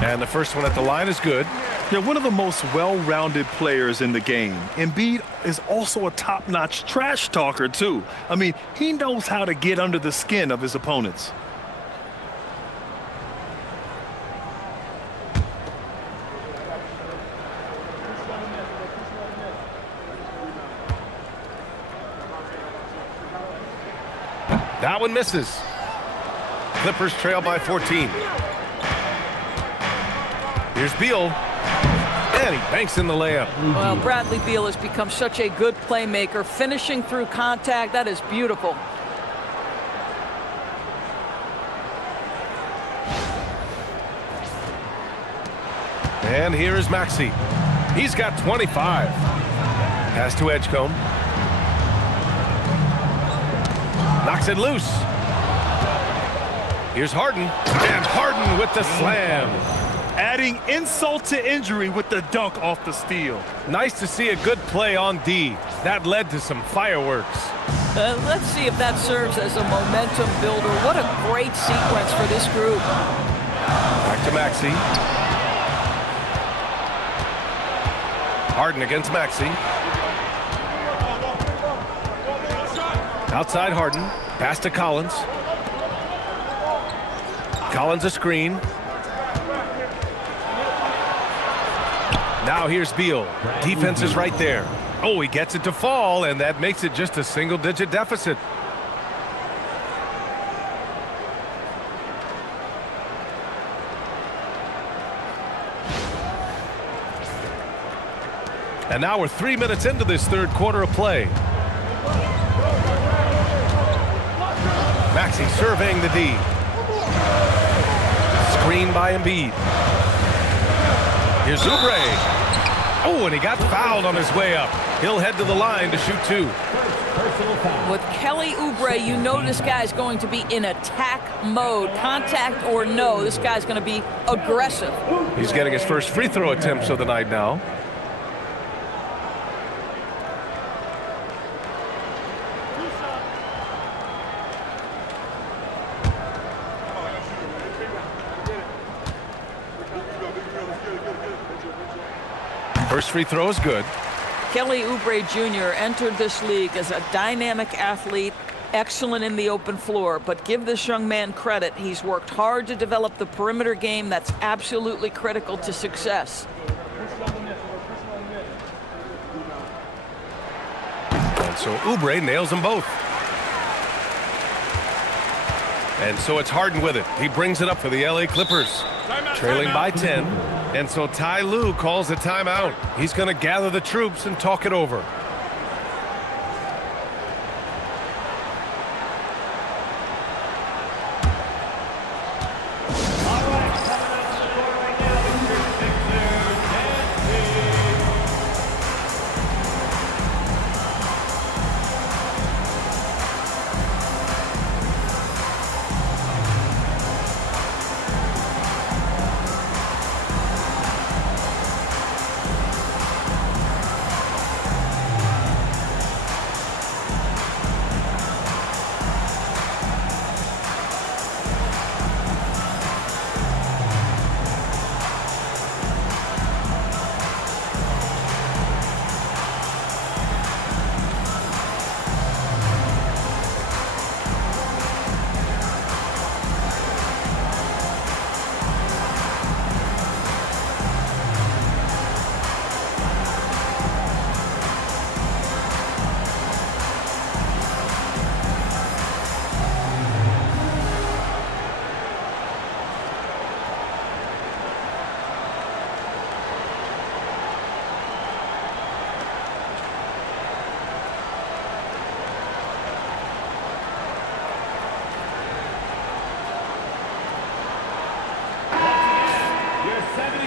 And the first one at the line is good. They're one of the most well-rounded players in the game. Embiid is also a top-notch trash talker, too. I mean, he knows how to get under the skin of his opponents. That one misses. Clippers trail by 14. Here's Beal. And he banks in the layup. Well, Bradley Beal has become such a good playmaker, finishing through contact. That is beautiful. And here is Maxey. He's got 25. Pass to Edgecombe. Knocks it loose. Here's Harden. And Harden with the slam. Adding insult to injury with the dunk off the steal. Nice to see a good play on D. That led to some fireworks. Let's see if that serves as a momentum builder. What a great sequence for this group. Back to Maxey. Harden against Maxey. Outside Harden. Pass to Collins. Collins a screen. Now here's Beal. Defense is right there. Oh, he gets it to fall, and that makes it just a single-digit deficit. And now we're 3 minutes into this third quarter of play. Maxey surveying the D. Screen by Embiid. Here's Oubre. Oh, and he got fouled on his way up. He'll head to the line to shoot two. With Kelly Oubre, you know this guy's going to be in attack mode. Contact or no, this guy's going to be aggressive. He's getting his first free throw attempts of the night now. First free throw is good. Kelly Oubre Jr. entered this league as a dynamic athlete, excellent in the open floor, but give this young man credit. He's worked hard to develop the perimeter game that's absolutely critical to success. And so Oubre nails them both. And so it's Harden with it. He brings it up for the LA Clippers. Trailing by 10. And so Ty Lue calls a timeout. He's going to gather the troops and talk it over.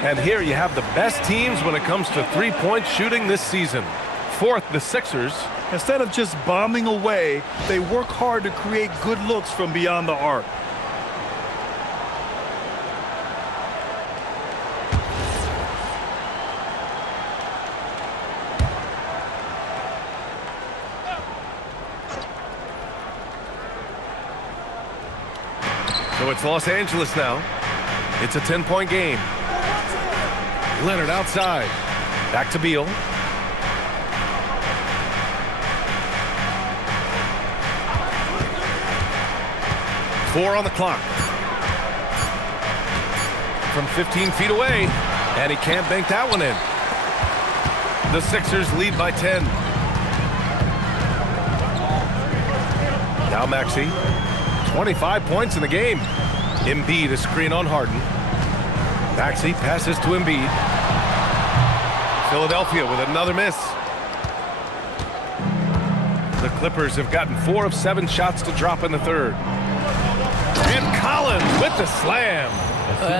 And here you have the best teams when it comes to three-point shooting this season. Fourth, the Sixers. Instead of just bombing away, they work hard to create good looks from beyond the arc. So it's Los Angeles now. It's a 10-point game. Leonard outside. Back to Beal. Four on the clock. From 15 feet away. And he can't bank that one in. The Sixers lead by 10. Now Maxey. 25 points in the game. Embiid a screen on Harden. Maxey passes to Embiid. Philadelphia with another miss. The Clippers have gotten 4 of 7 shots to drop in the third. And Collins with the slam.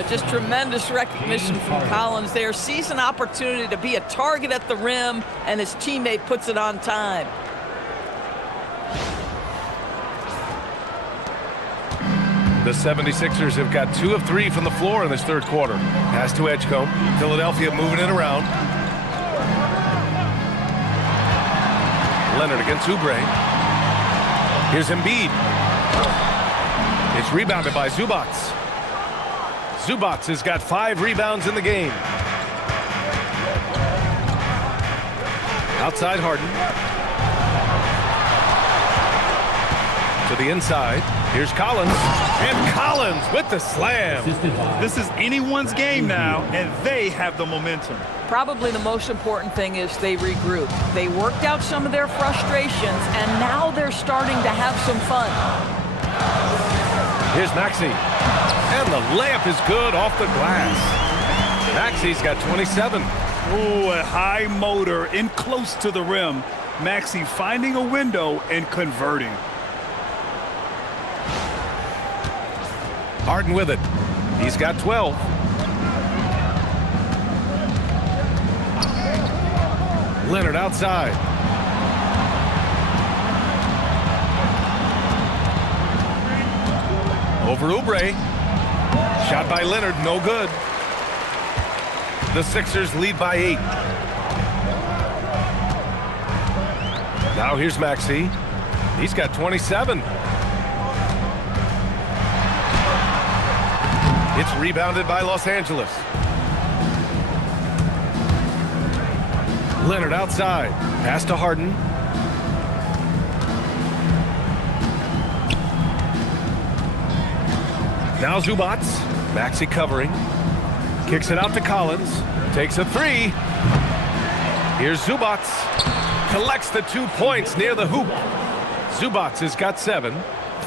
Just tremendous recognition from Collins there. Sees an opportunity to be a target at the rim, and his teammate puts it on time. The 76ers have got 2 of 3 from the floor in this third quarter. Pass to Edgecombe. Philadelphia moving it around. Leonard against Oubre. Here's Embiid. It's rebounded by Zubac. Zubac has got 5 rebounds in the game. Outside Harden. To the inside. Here's Collins. And Collins with the slam. This is anyone's game now, and they have the momentum. Probably the most important thing is they regrouped. They worked out some of their frustrations, and now they're starting to have some fun. Here's Maxey. And the layup is good off the glass. Maxey's got 27. Ooh, a high motor in close to the rim. Maxey finding a window and converting. Harden with it. He's got 12. Leonard outside. Over Oubre. Shot by Leonard, no good. The Sixers lead by 8. Now here's Maxey. He's got 27. It's rebounded by Los Angeles. Leonard outside. Pass to Harden. Now Zubac. Maxey covering. Kicks it out to Collins. Takes a 3. Here's Zubac. Collects the 2 points near the hoop. Zubac has got 7.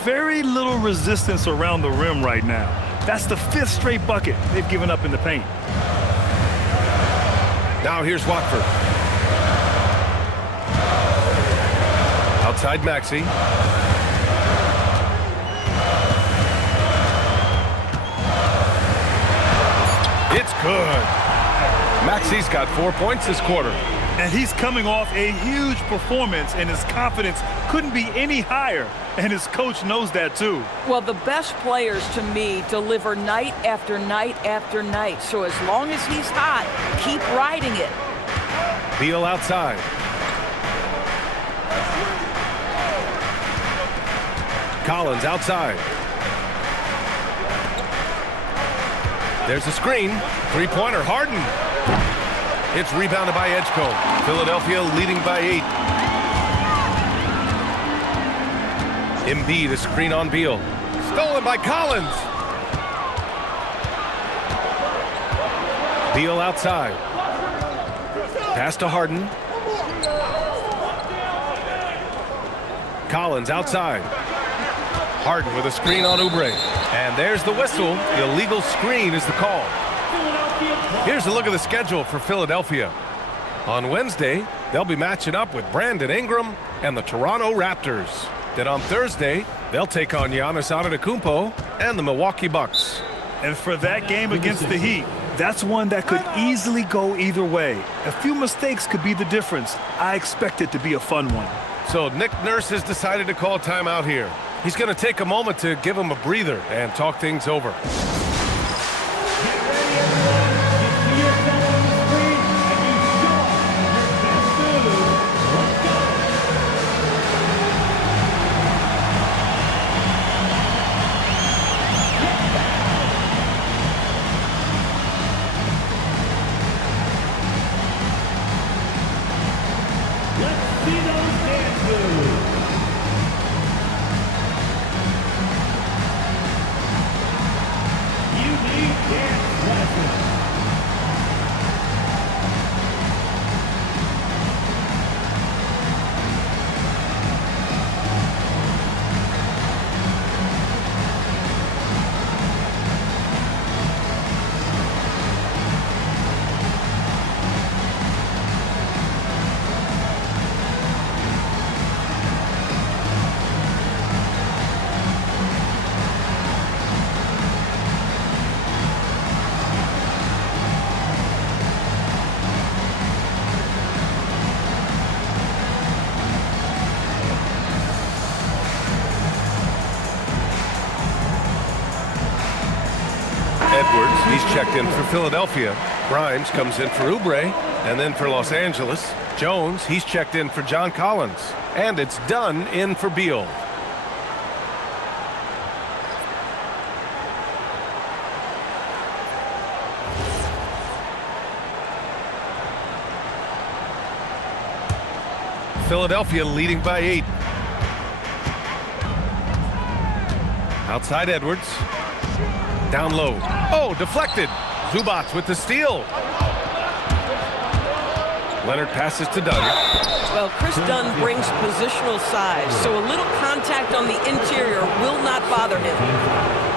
Very little resistance around the rim right now. That's the 5th straight bucket they've given up in the paint. Now here's Watford. Outside Maxey. It's good. Maxey's got 4 points this quarter. And he's coming off a huge performance, and his confidence couldn't be any higher. And his coach knows that too. Well, the best players to me deliver night after night after night. So as long as he's hot, keep riding it. Beal outside. Collins outside. There's a screen. 3-pointer, Harden. It's rebounded by Edgecombe. Philadelphia leading by 8. Embiid, a screen on Beal. Stolen by Collins. Beal outside. Pass to Harden. Collins outside. Harden with a screen on Oubre. And there's the whistle. The illegal screen is the call. Here's a look at the schedule for Philadelphia. On Wednesday, they'll be matching up with Brandon Ingram and the Toronto Raptors. Then on Thursday, they'll take on Giannis Antetokounmpo and the Milwaukee Bucks. And for that game against the Heat, that's one that could easily go either way. A few mistakes could be the difference. I expect it to be a fun one. So Nick Nurse has decided to call timeout here. He's going to take a moment to give him a breather and talk things over. Edwards, he's checked in for Philadelphia. Grimes comes in for Oubre, and then for Los Angeles. Jones, he's checked in for John Collins. And it's Dunn in for Beal. Philadelphia leading by 8. Outside Edwards. Down low. Oh, deflected. Zubac with the steal. Leonard passes to Dunn. Well, Chris Dunn brings positional size, so a little contact on the interior will not bother him.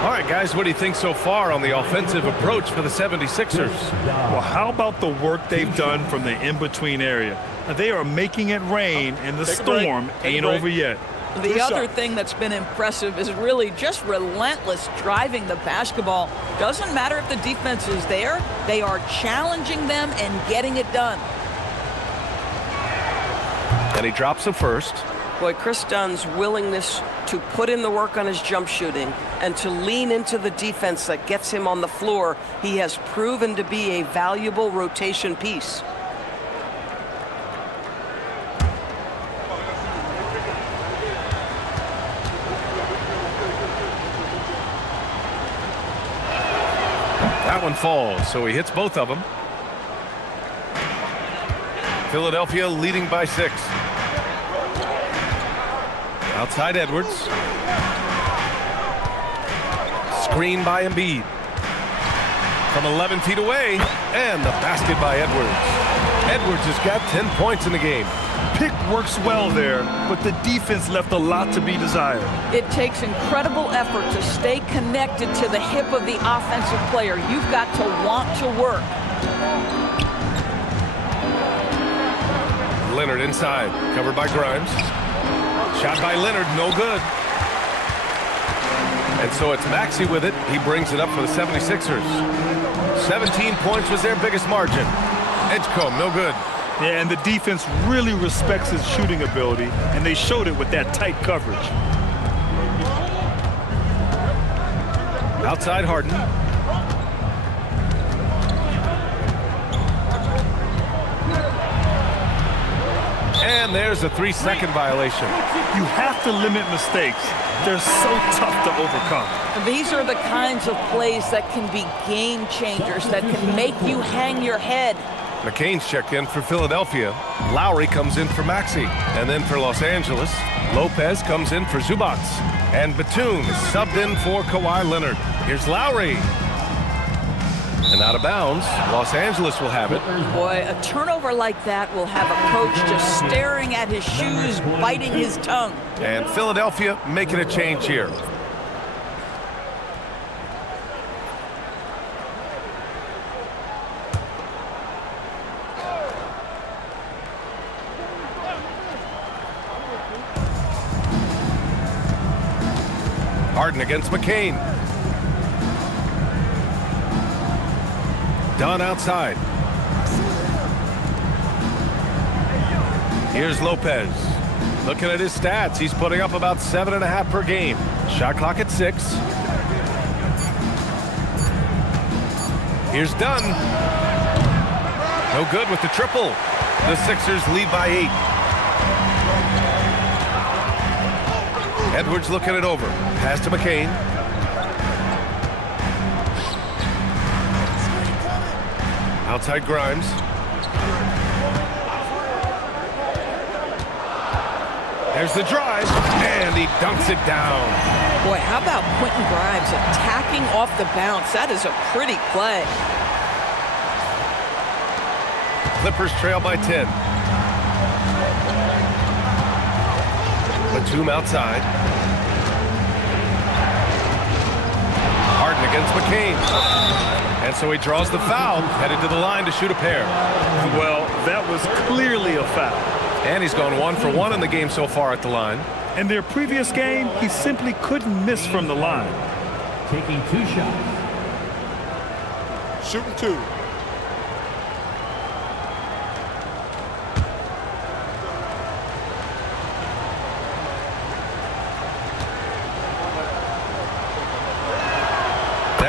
All right, guys, what do you think so far on the offensive approach for the 76ers? Well, how about the work they've done from the in-between area? They are making it rain, and the storm ain't over yet. The other thing that's been impressive is really just relentless driving the basketball. Doesn't matter if the defense is there, they are challenging them and getting it done. And he drops the first. Boy, Chris Dunn's willingness to put in the work on his jump shooting and to lean into the defense that gets him on the floor, he has proven to be a valuable rotation piece. That one falls, so he hits both of them. Philadelphia leading by 6. Outside Edwards. Screen by Embiid. From 11 feet away, and the basket by Edwards. Edwards has got 10 points in the game. Pick works well there, but the defense left a lot to be desired. It takes incredible effort to stay connected to the hip of the offensive player. You've got to want to work. Leonard inside, covered by Grimes. Shot by Leonard, no good. And so it's Maxey with it. He brings it up for the 76ers. 17 points was their biggest margin. Edgecombe, no good. Yeah, and the defense really respects his shooting ability, and they showed it with that tight coverage. Outside Harden. And there's a 3-second violation. You have to limit mistakes. They're so tough to overcome. These are the kinds of plays that can be game changers, that can make you hang your head. McCain's checked in for Philadelphia. Lowry comes in for Maxey. And then for Los Angeles, Lopez comes in for Zubac. And Batum is subbed in for Kawhi Leonard. Here's Lowry. And out of bounds, Los Angeles will have it. Boy, a turnover like that will have a coach just staring at his shoes, biting his tongue. And Philadelphia making a change here. Harden against McCain. Dunn outside. Here's Lopez. Looking at his stats, he's putting up about 7.5 per game. Shot clock at 6. Here's Dunn. No good with the triple. The Sixers lead by 8. Edwards looking it over. Pass to McCain. Outside Grimes. There's the drive, and he dunks it down. Boy, how about Quentin Grimes attacking off the bounce? That is a pretty play. Clippers trail by 10. Batum outside. Harden against McCain. And so he draws the foul, headed to the line to shoot a pair. Well, that was clearly a foul. And he's gone 1 for 1 in the game so far at the line. In their previous game, he simply couldn't miss from the line. Taking 2 shots. Shooting 2.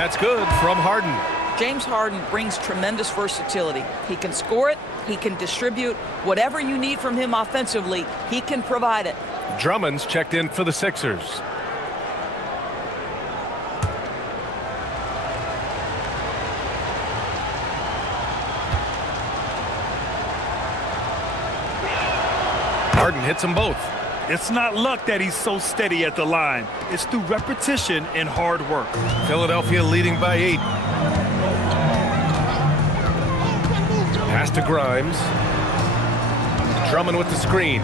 That's good from Harden. James Harden brings tremendous versatility. He can score it, he can distribute. Whatever you need from him offensively, he can provide it. Drummond's checked in for the Sixers. Harden hits them both. It's not luck that he's so steady at the line. It's through repetition and hard work. Philadelphia leading by 8. Pass to Grimes. Drummond with the screen.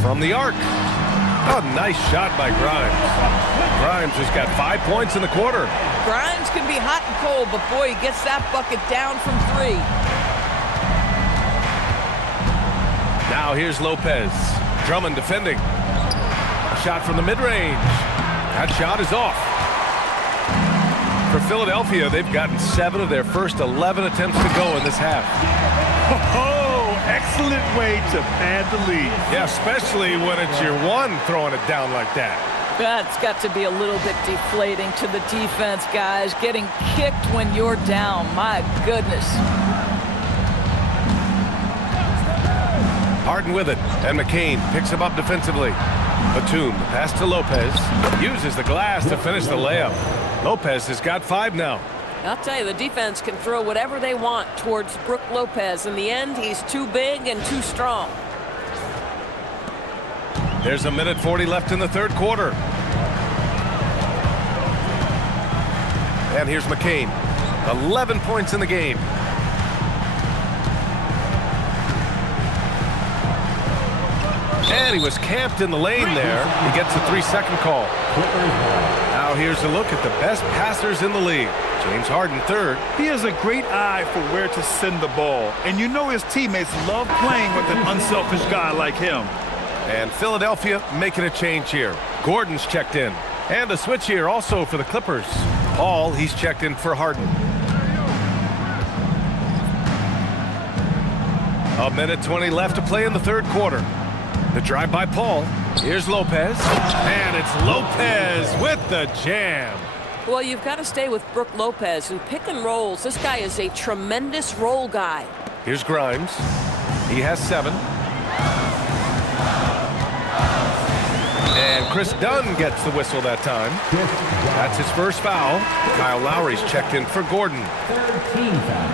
From the arc. Oh, nice shot by Grimes. Grimes has got 5 points in the quarter. Grimes can be hot and cold, but boy, he gets that bucket down from 3. Now here's Lopez. Drummond defending. A shot from the mid-range. That shot is off. For Philadelphia, they've gotten 7 of their first 11 attempts to go in this half. Oh, excellent way to pad the lead. Yeah, especially when it's your one throwing it down like that. That's got to be a little bit deflating to the defense, guys. Getting kicked when you're down. My goodness. Harden with it, and McCain picks him up defensively. Batum, the pass to Lopez, uses the glass to finish the layup. Lopez has got 5 now. I'll tell you, the defense can throw whatever they want towards Brook Lopez. In the end, he's too big and too strong. There's a minute 40 left in the third quarter. And here's McCain. 11 points in the game. And he was camped in the lane there. He gets a 3-second call. Now here's a look at the best passers in the league. James Harden third. He has a great eye for where to send the ball. And you know his teammates love playing with an unselfish guy like him. And Philadelphia making a change here. Gordon's checked in. And a switch here also for the Clippers. Paul, he's checked in for Harden. A minute 20 left to play in the third quarter. The drive by Paul. Here's Lopez. And it's Lopez with the jam. Well, you've got to stay with Brook Lopez and pick and rolls. This guy is a tremendous roll guy. Here's Grimes. He has 7. And Chris Dunn gets the whistle that time. That's his first foul. Kyle Lowry's checked in for Gordon. 13 foul.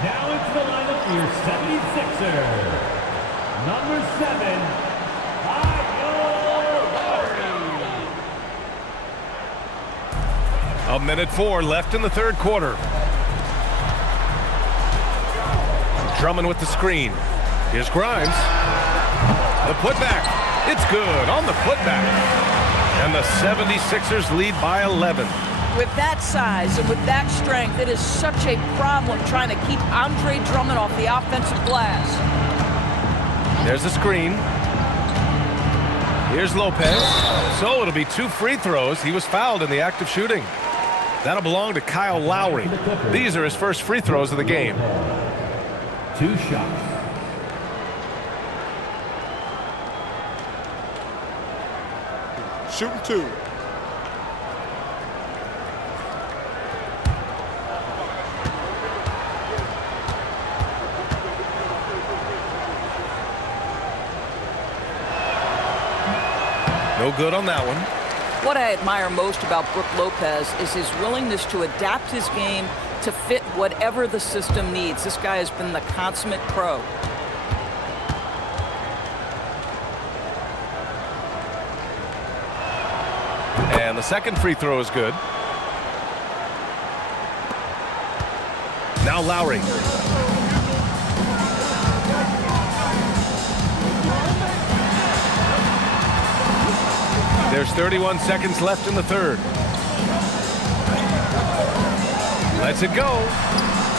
Now into the lineup for your 76er. Number 7, A minute 4 left in the third quarter. Drummond with the screen. Here's Grimes. The putback. It's good on the putback. And the 76ers lead by 11. With that size and with that strength, it is such a problem trying to keep Andre Drummond off the offensive glass. There's the screen. Here's Lopez. So it'll be 2 free throws. He was fouled in the act of shooting. That'll belong to Kyle Lowry. These are his first free throws of the game. 2 shots. Shooting 2. No good on that one. What I admire most about Brook Lopez is his willingness to adapt his game to fit whatever the system needs. This guy has been the consummate pro. And the second free throw is good. Now Lowry. There's 31 seconds left in the third. Lets it go.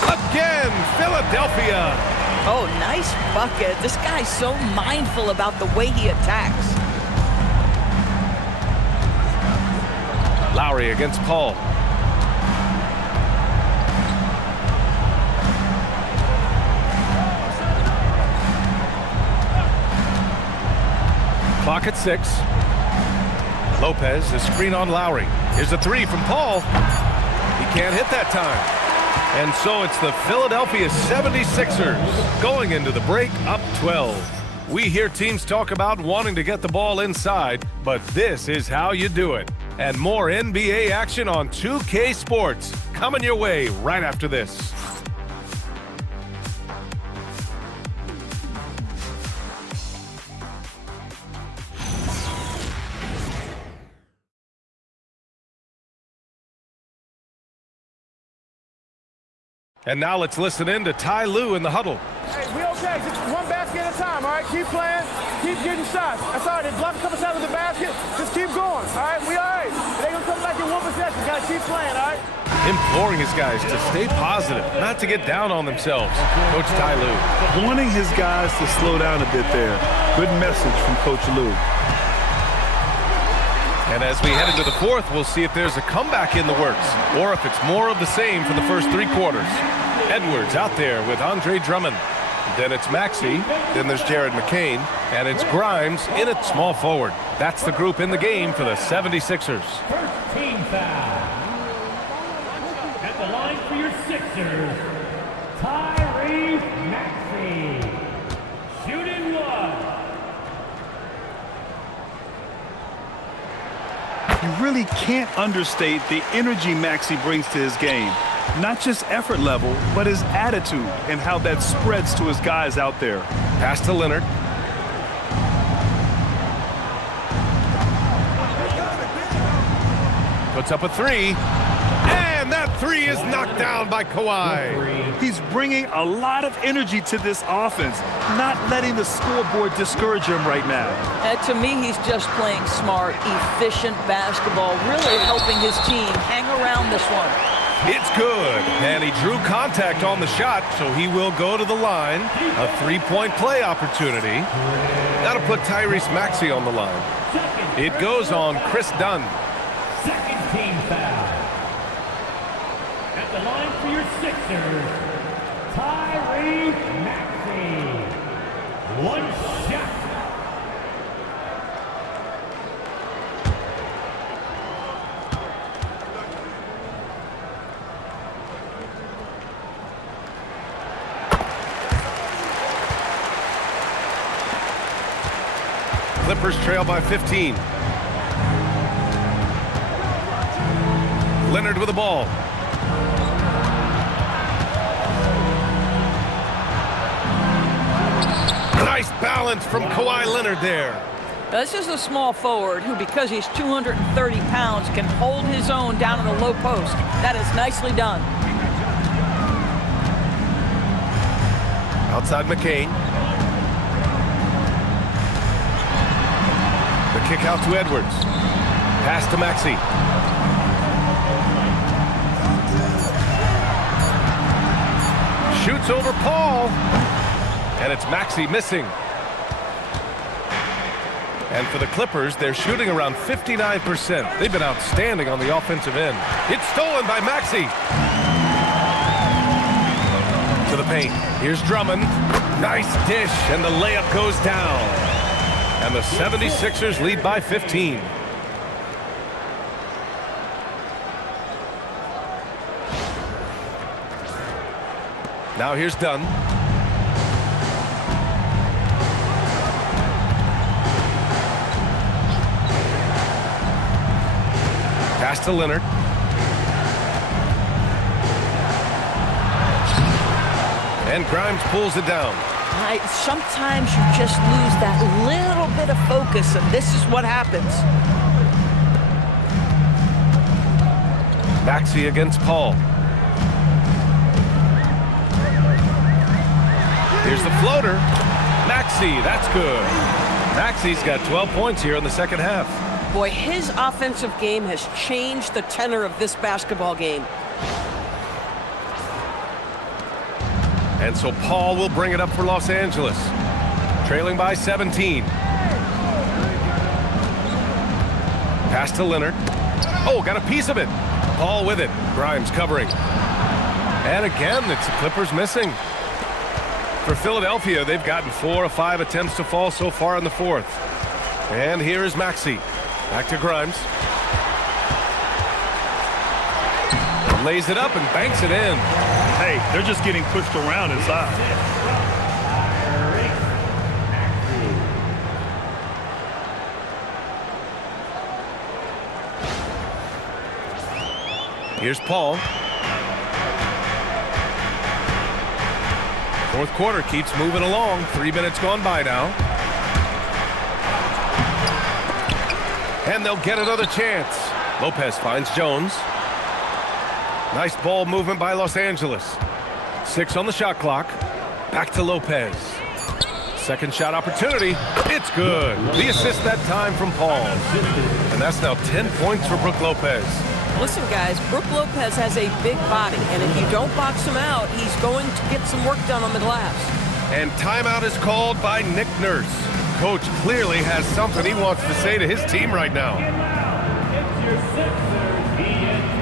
Again, Philadelphia. Oh, nice bucket. This guy's so mindful about the way he attacks. Lowry against Paul. Clock at 6. Lopez, the screen on Lowry. Here's a three from Paul. He can't hit that time. And so it's the Philadelphia 76ers going into the break up 12. We hear teams talk about wanting to get the ball inside, but this is how you do it. And more NBA action on 2K Sports coming your way right after this. And now let's listen in to Ty Lue in the huddle. Hey, we okay. Just one basket at a time, all right? Keep playing. Keep getting shots. That's all right. They block a couple shots with the basket. Just keep going, all right? We all right. They going to come back in one possession. Got to keep playing, all right? Imploring his guys to stay positive, not to get down on themselves. Coach Ty Lue. Wanting his guys to slow down a bit there. Good message from Coach Lue. And as we head into the fourth, we'll see if there's a comeback in the works or if it's more of the same for the first three quarters. Edwards out there with Andre Drummond. Then it's Maxey. Then there's Jared McCain. And it's Grimes in at small forward. That's the group in the game for the 76ers. First team foul. At the line for your Sixers, Tyrese Maxey. Shooting one. You really can't understate the energy Maxey brings to his game. Not just effort level, but his attitude and how that spreads to his guys out there. Pass to Leonard. Puts up a three. And that three is knocked down by Kawhi. He's bringing a lot of energy to this offense, not letting the scoreboard discourage him right now. To me, he's just playing smart, efficient basketball, really helping his team hang around this one. It's good, and he drew contact on the shot, so he will go to the line. A three-point play opportunity. Got to put Tyrese Maxey on the line. It goes on Chris Dunn. Second team foul. At the line for your Sixers, Tyrese Maxey. One shot. Clippers trail by 15. Leonard with the ball. Nice balance from Kawhi Leonard there. This is a small forward who, because he's 230 pounds, can hold his own down in the low post. That is nicely done. Outside McCain. The kick out to Edwards. Pass to Maxey. Shoots over Paul. And it's Maxey missing. And for the Clippers, they're shooting around 59%. They've been outstanding on the offensive end. It's stolen by Maxey. To the paint. Here's Drummond. Nice dish, and the layup goes down. And the 76ers lead by 15. Now here's Dunn. Pass to Leonard. And Grimes pulls it down. Sometimes you just lose that little bit of focus, and this is what happens. Maxey against Paul. Here's the floater. Maxey, that's good. Maxey's got 12 points here in the second half. Boy, his offensive game has changed the tenor of this basketball game. And so Paul will bring it up for Los Angeles. Trailing by 17. Pass to Leonard. Oh, got a piece of it. Paul with it. Grimes covering. And again, it's the Clippers missing. For Philadelphia, they've gotten 4 of 5 attempts to fall so far in the fourth. And here is Maxey. Back to Grimes. Lays it up and banks it in. Hey, they're just getting pushed around inside. Here's Paul. Fourth quarter keeps moving along. 3 minutes gone by now. And they'll get another chance. Lopez finds Jones. Nice ball movement by Los Angeles. 6 on the shot clock. Back to Lopez. Second shot opportunity. It's good. The assist that time from Paul. And that's now 10 points for Brook Lopez. Listen, guys, Brook Lopez has a big body, and if you don't box him out, he's going to get some work done on the glass. And timeout is called by Nick Nurse. Coach clearly has something he wants to say to his team right now. It's your Sixers ENT.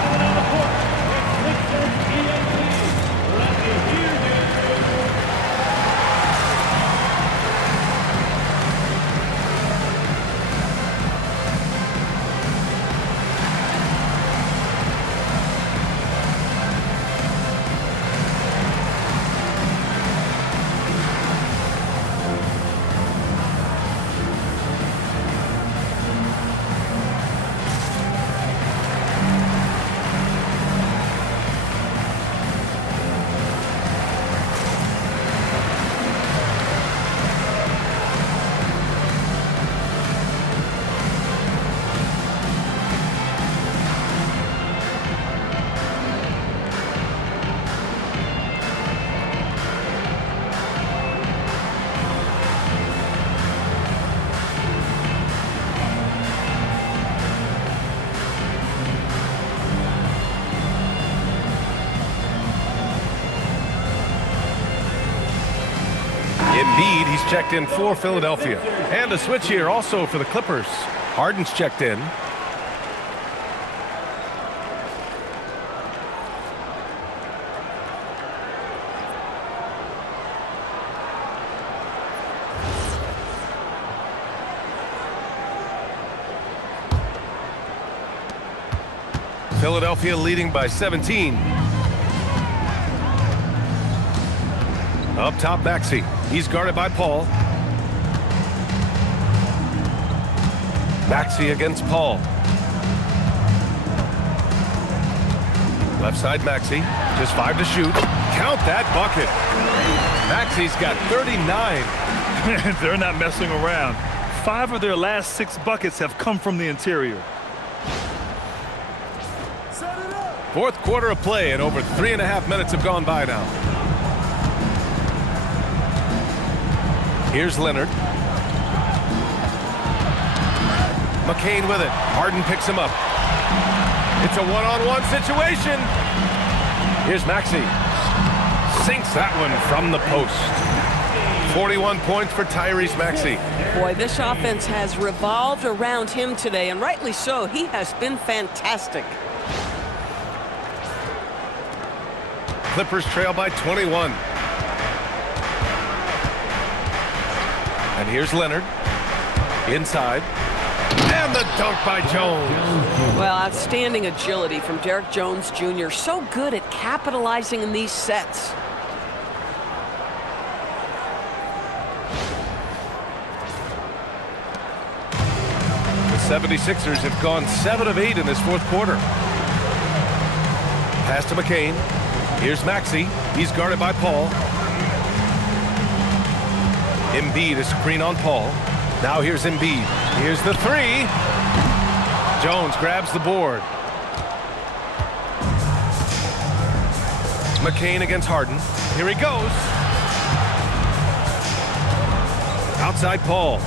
Coming on the court, it's Sixers ENT. Let me hear you. Embiid, he's checked in for Philadelphia. And a switch here also for the Clippers. Harden's checked in. Philadelphia leading by 17. Up top, Maxey. He's guarded by Paul. Maxey against Paul. Left side, Maxey. Just 5 to shoot. Count that bucket. Maxey's got 39. They're not messing around. 5 of their last 6 buckets have come from the interior. Fourth quarter of play, and over 3.5 minutes have gone by now. Here's Leonard. McCain with it. Harden picks him up. It's a one-on-one situation. Here's Maxey. Sinks that one from the post. 41 points for Tyrese Maxey. Boy, this offense has revolved around him today, and rightly so. He has been fantastic. Clippers trail by 21. And here's Leonard. Inside. And the dunk by Jones. Well, outstanding agility from Derrick Jones Jr. So good at capitalizing in these sets. The 76ers have gone 7 of 8 in this fourth quarter. Pass to McCain. Here's Maxey. He's guarded by Paul. Embiid, a screen on Paul. Now here's Embiid. Here's the 3. Jones grabs the board. McCain against Harden. Here he goes. Outside Paul.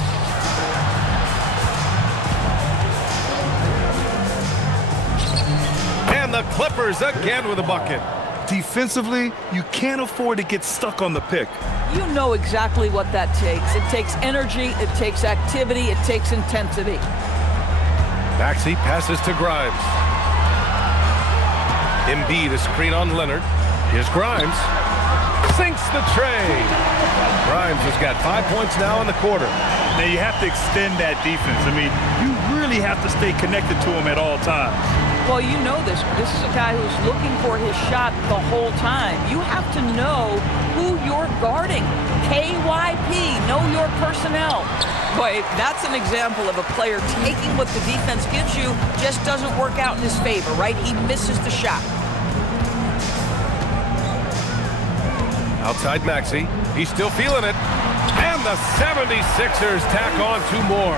And the Clippers again with a bucket. Defensively, you can't afford to get stuck on the pick. You know exactly what that takes. It takes energy, it takes activity, it takes intensity. Maxey passes to Grimes. Embiid, a screen on Leonard. Here's Grimes. Sinks the tray. Grimes Williams has got 5 points now in the quarter. Now you have to extend that defense. I mean, you really have to stay connected to him at all times. Well, you know this. This is a guy who's looking for his shot the whole time. You have to know who you're guarding. KYP, know your personnel. Boy, that's an example of a player taking what the defense gives you, just doesn't work out in his favor, right? He misses the shot. Outside Maxey. He's still feeling it. And the 76ers tack on 2 more.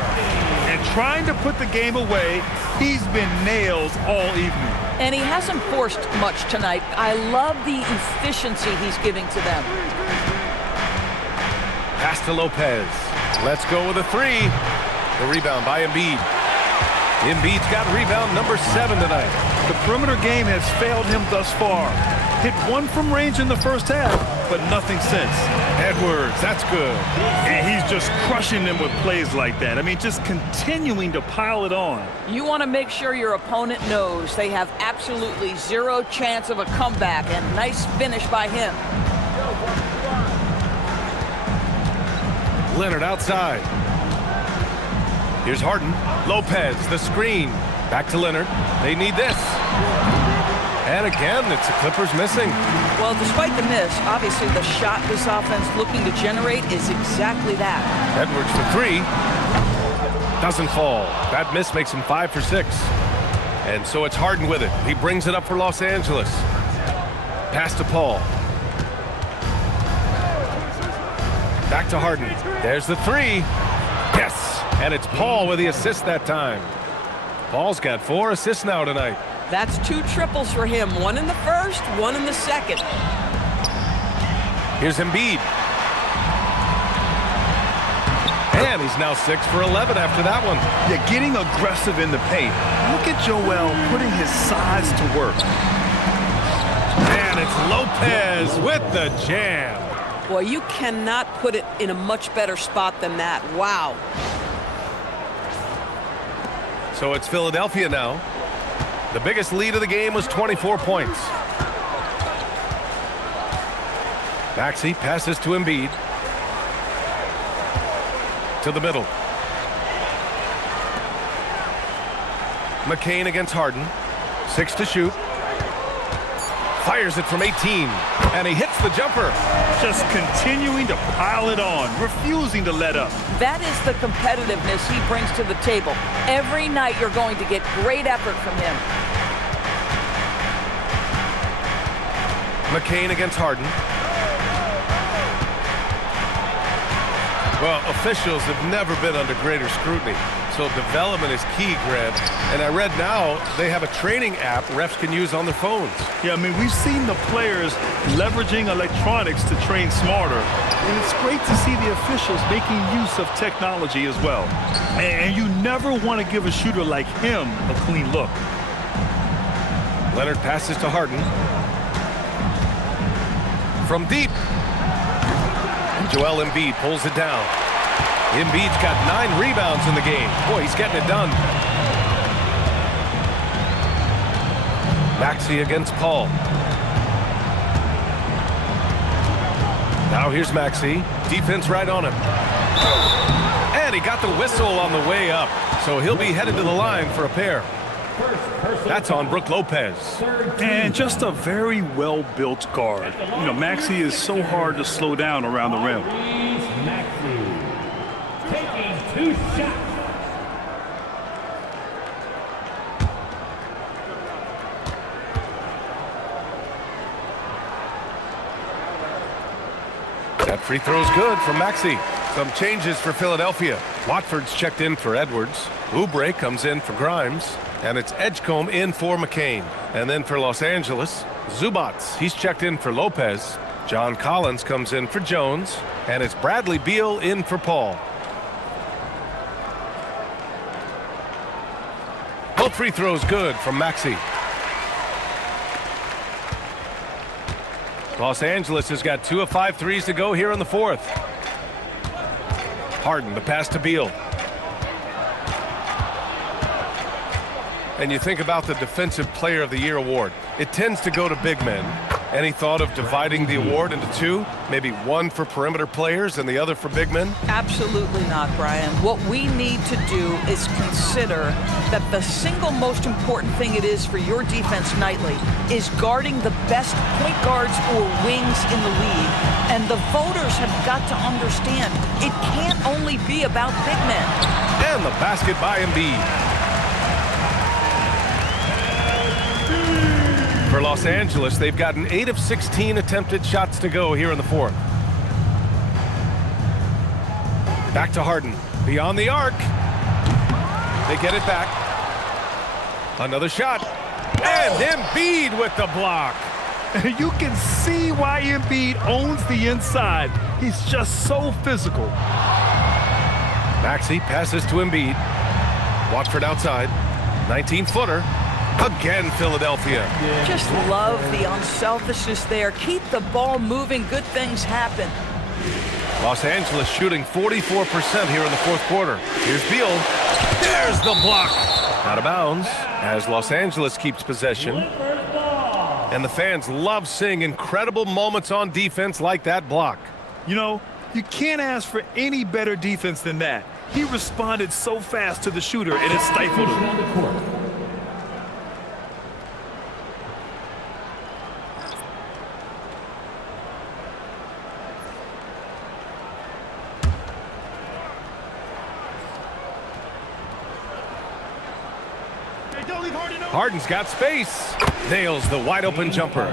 And trying to put the game away, he's been nails all evening. And he hasn't forced much tonight. I love the efficiency he's giving to them. Pass to Lopez. Let's go with a 3. The rebound by Embiid. Embiid's got rebound number 7 tonight. The perimeter game has failed him thus far. Hit 1 from range in the first half, but nothing since. Edwards, that's good. And he's just crushing them with plays like that. I mean, just continuing to pile it on. You want to make sure your opponent knows they have absolutely 0 chance of a comeback, and nice finish by him. Leonard outside. Here's Harden. Lopez, the screen. Back to Leonard. They need this. And again, it's the Clippers missing. Well, despite the miss, obviously the shot this offense looking to generate is exactly that. Edwards for 3. Doesn't fall. That miss makes him 5 for 6. And so it's Harden with it. He brings it up for Los Angeles. Pass to Paul. Back to Harden. There's the 3. Yes! And it's Paul with the assist that time. Paul's got 4 assists now tonight. That's 2 triples for him. 1 in the first, 1 in the second. Here's Embiid. And he's now 6 for 11 after that one. Yeah, getting aggressive in the paint. Look at Joel putting his size to work. And it's Lopez with the jam. Boy, you cannot put it in a much better spot than that. Wow. So it's Philadelphia now. The biggest lead of the game was 24 points. Maxey passes to Embiid. To the middle. McCain against Harden. 6 to shoot. Fires it from 18. And he hits the jumper. Just continuing to pile it on, refusing to let up. That is the competitiveness he brings to the table. Every night you're going to get great effort from him. McCain against Harden. Well, officials have never been under greater scrutiny. So development is key, Grant. And I read now they have a training app refs can use on their phones. Yeah, I mean, we've seen the players leveraging electronics to train smarter. And it's great to see the officials making use of technology as well. And you never want to give a shooter like him a clean look. Leonard passes to Harden. From deep. And Joel Embiid pulls it down. Embiid's got 9 rebounds in the game. Boy, he's getting it done. Maxey against Paul. Now here's Maxey. Defense right on him. And he got the whistle on the way up. So he'll be headed to the line for a pair. That's on Brook Lopez. And just a very well-built guard. You know, Maxey is so hard to slow down around the rim. Taking 2 shots. That free throw's good from Maxey. Some changes for Philadelphia. Watford's checked in for Edwards. Oubre comes in for Grimes. And it's Edgecombe in for McCain. And then for Los Angeles, Zubac. He's checked in for Lopez. John Collins comes in for Jones. And it's Bradley Beal in for Paul. Both free throws good from Maxey. Los Angeles has got 2 of 5 threes to go here in the 4th. Harden, the pass to Beal. And you think about the Defensive Player of the Year award. It tends to go to big men. Any thought of dividing the award into two? Maybe one for perimeter players and the other for big men? Absolutely not, Brian. What we need to do is consider that the single most important thing it is for your defense nightly is guarding the best point guards or wings in the league. And the voters have got to understand it can't only be about big men. And the basket by Embiid. For Los Angeles, they've gotten 8 of 16 attempted shots to go here in the fourth. Back to Harden. Beyond the arc. They get it back. Another shot. And Embiid with the block. You can see why Embiid owns the inside. He's just so physical. Maxey passes to Embiid. Watford outside. 19-footer. Again, Philadelphia. Just love the unselfishness there. Keep the ball moving. Good things happen. Los Angeles shooting 44% here in the fourth quarter. Here's Beal. There's the block. Out of bounds as Los Angeles keeps possession. And the fans love seeing incredible moments on defense like that block. You know, you can't ask for any better defense than that. He responded so fast to the shooter, and it stifled him. Harden's got space. Nails the wide-open jumper.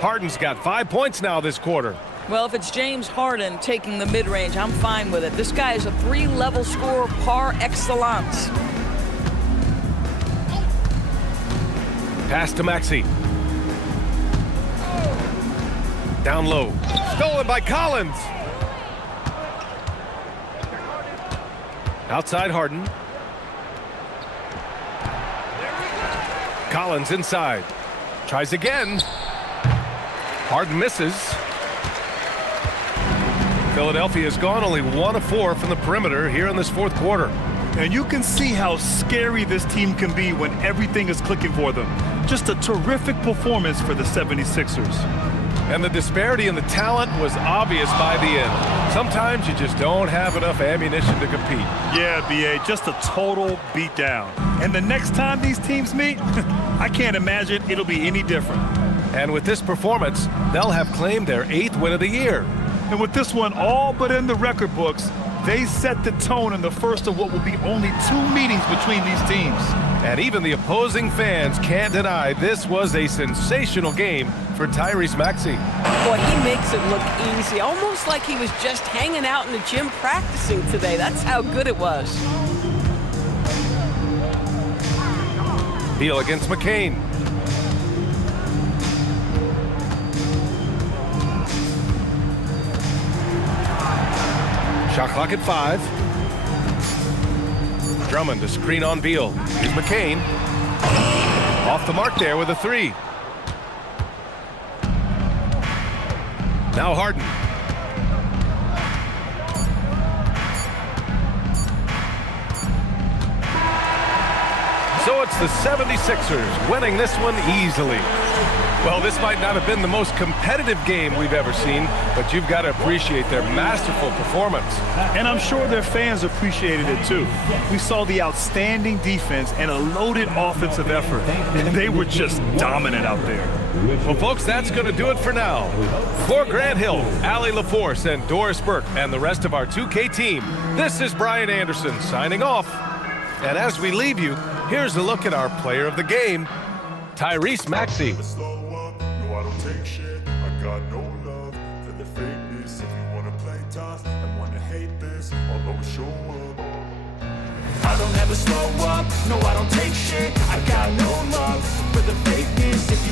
Harden's got 5 points now this quarter. Well, if it's James Harden taking the mid-range, I'm fine with it. This guy is a 3-level scorer par excellence. Pass to Maxey. Down low. Stolen by Collins. Outside Harden. Collins inside. Tries again. Harden misses. Philadelphia has gone only 1 of 4 from the perimeter here in this fourth quarter. And you can see how scary this team can be when everything is clicking for them. Just a terrific performance for the 76ers. And the disparity in the talent was obvious by the end. Sometimes you just don't have enough ammunition to compete. Yeah, B.A., just a total beatdown. And the next time these teams meet, I can't imagine it'll be any different. And with this performance, they'll have claimed their 8th win of the year. And with this one all but in the record books, they set the tone in the first of what will be only 2 meetings between these teams. And even the opposing fans can't deny this was a sensational game for Tyrese Maxey. Boy, he makes it look easy, almost like he was just hanging out in the gym practicing today. That's how good it was. Beal against McCain. Shot clock at 5. Drummond, a screen on Beal. Here's McCain. Off the mark there with a 3. Now Harden. So it's the 76ers winning this one easily. Well, this might not have been the most competitive game we've ever seen, but you've got to appreciate their masterful performance. And I'm sure their fans appreciated it too. We saw the outstanding defense and a loaded offensive effort, and they were just dominant out there. Well, folks, that's going to do it for now. For Grant Hill, Allie LaForce, and Doris Burke, and the rest of our 2K team, this is Brian Anderson signing off. And as we leave you, here's a look at our player of the game, Tyrese Maxey. Take shit, I got no love for the fakeness. If you wanna play tough and wanna hate this, I'll always show up. I don't ever slow up, no I don't take shit. I got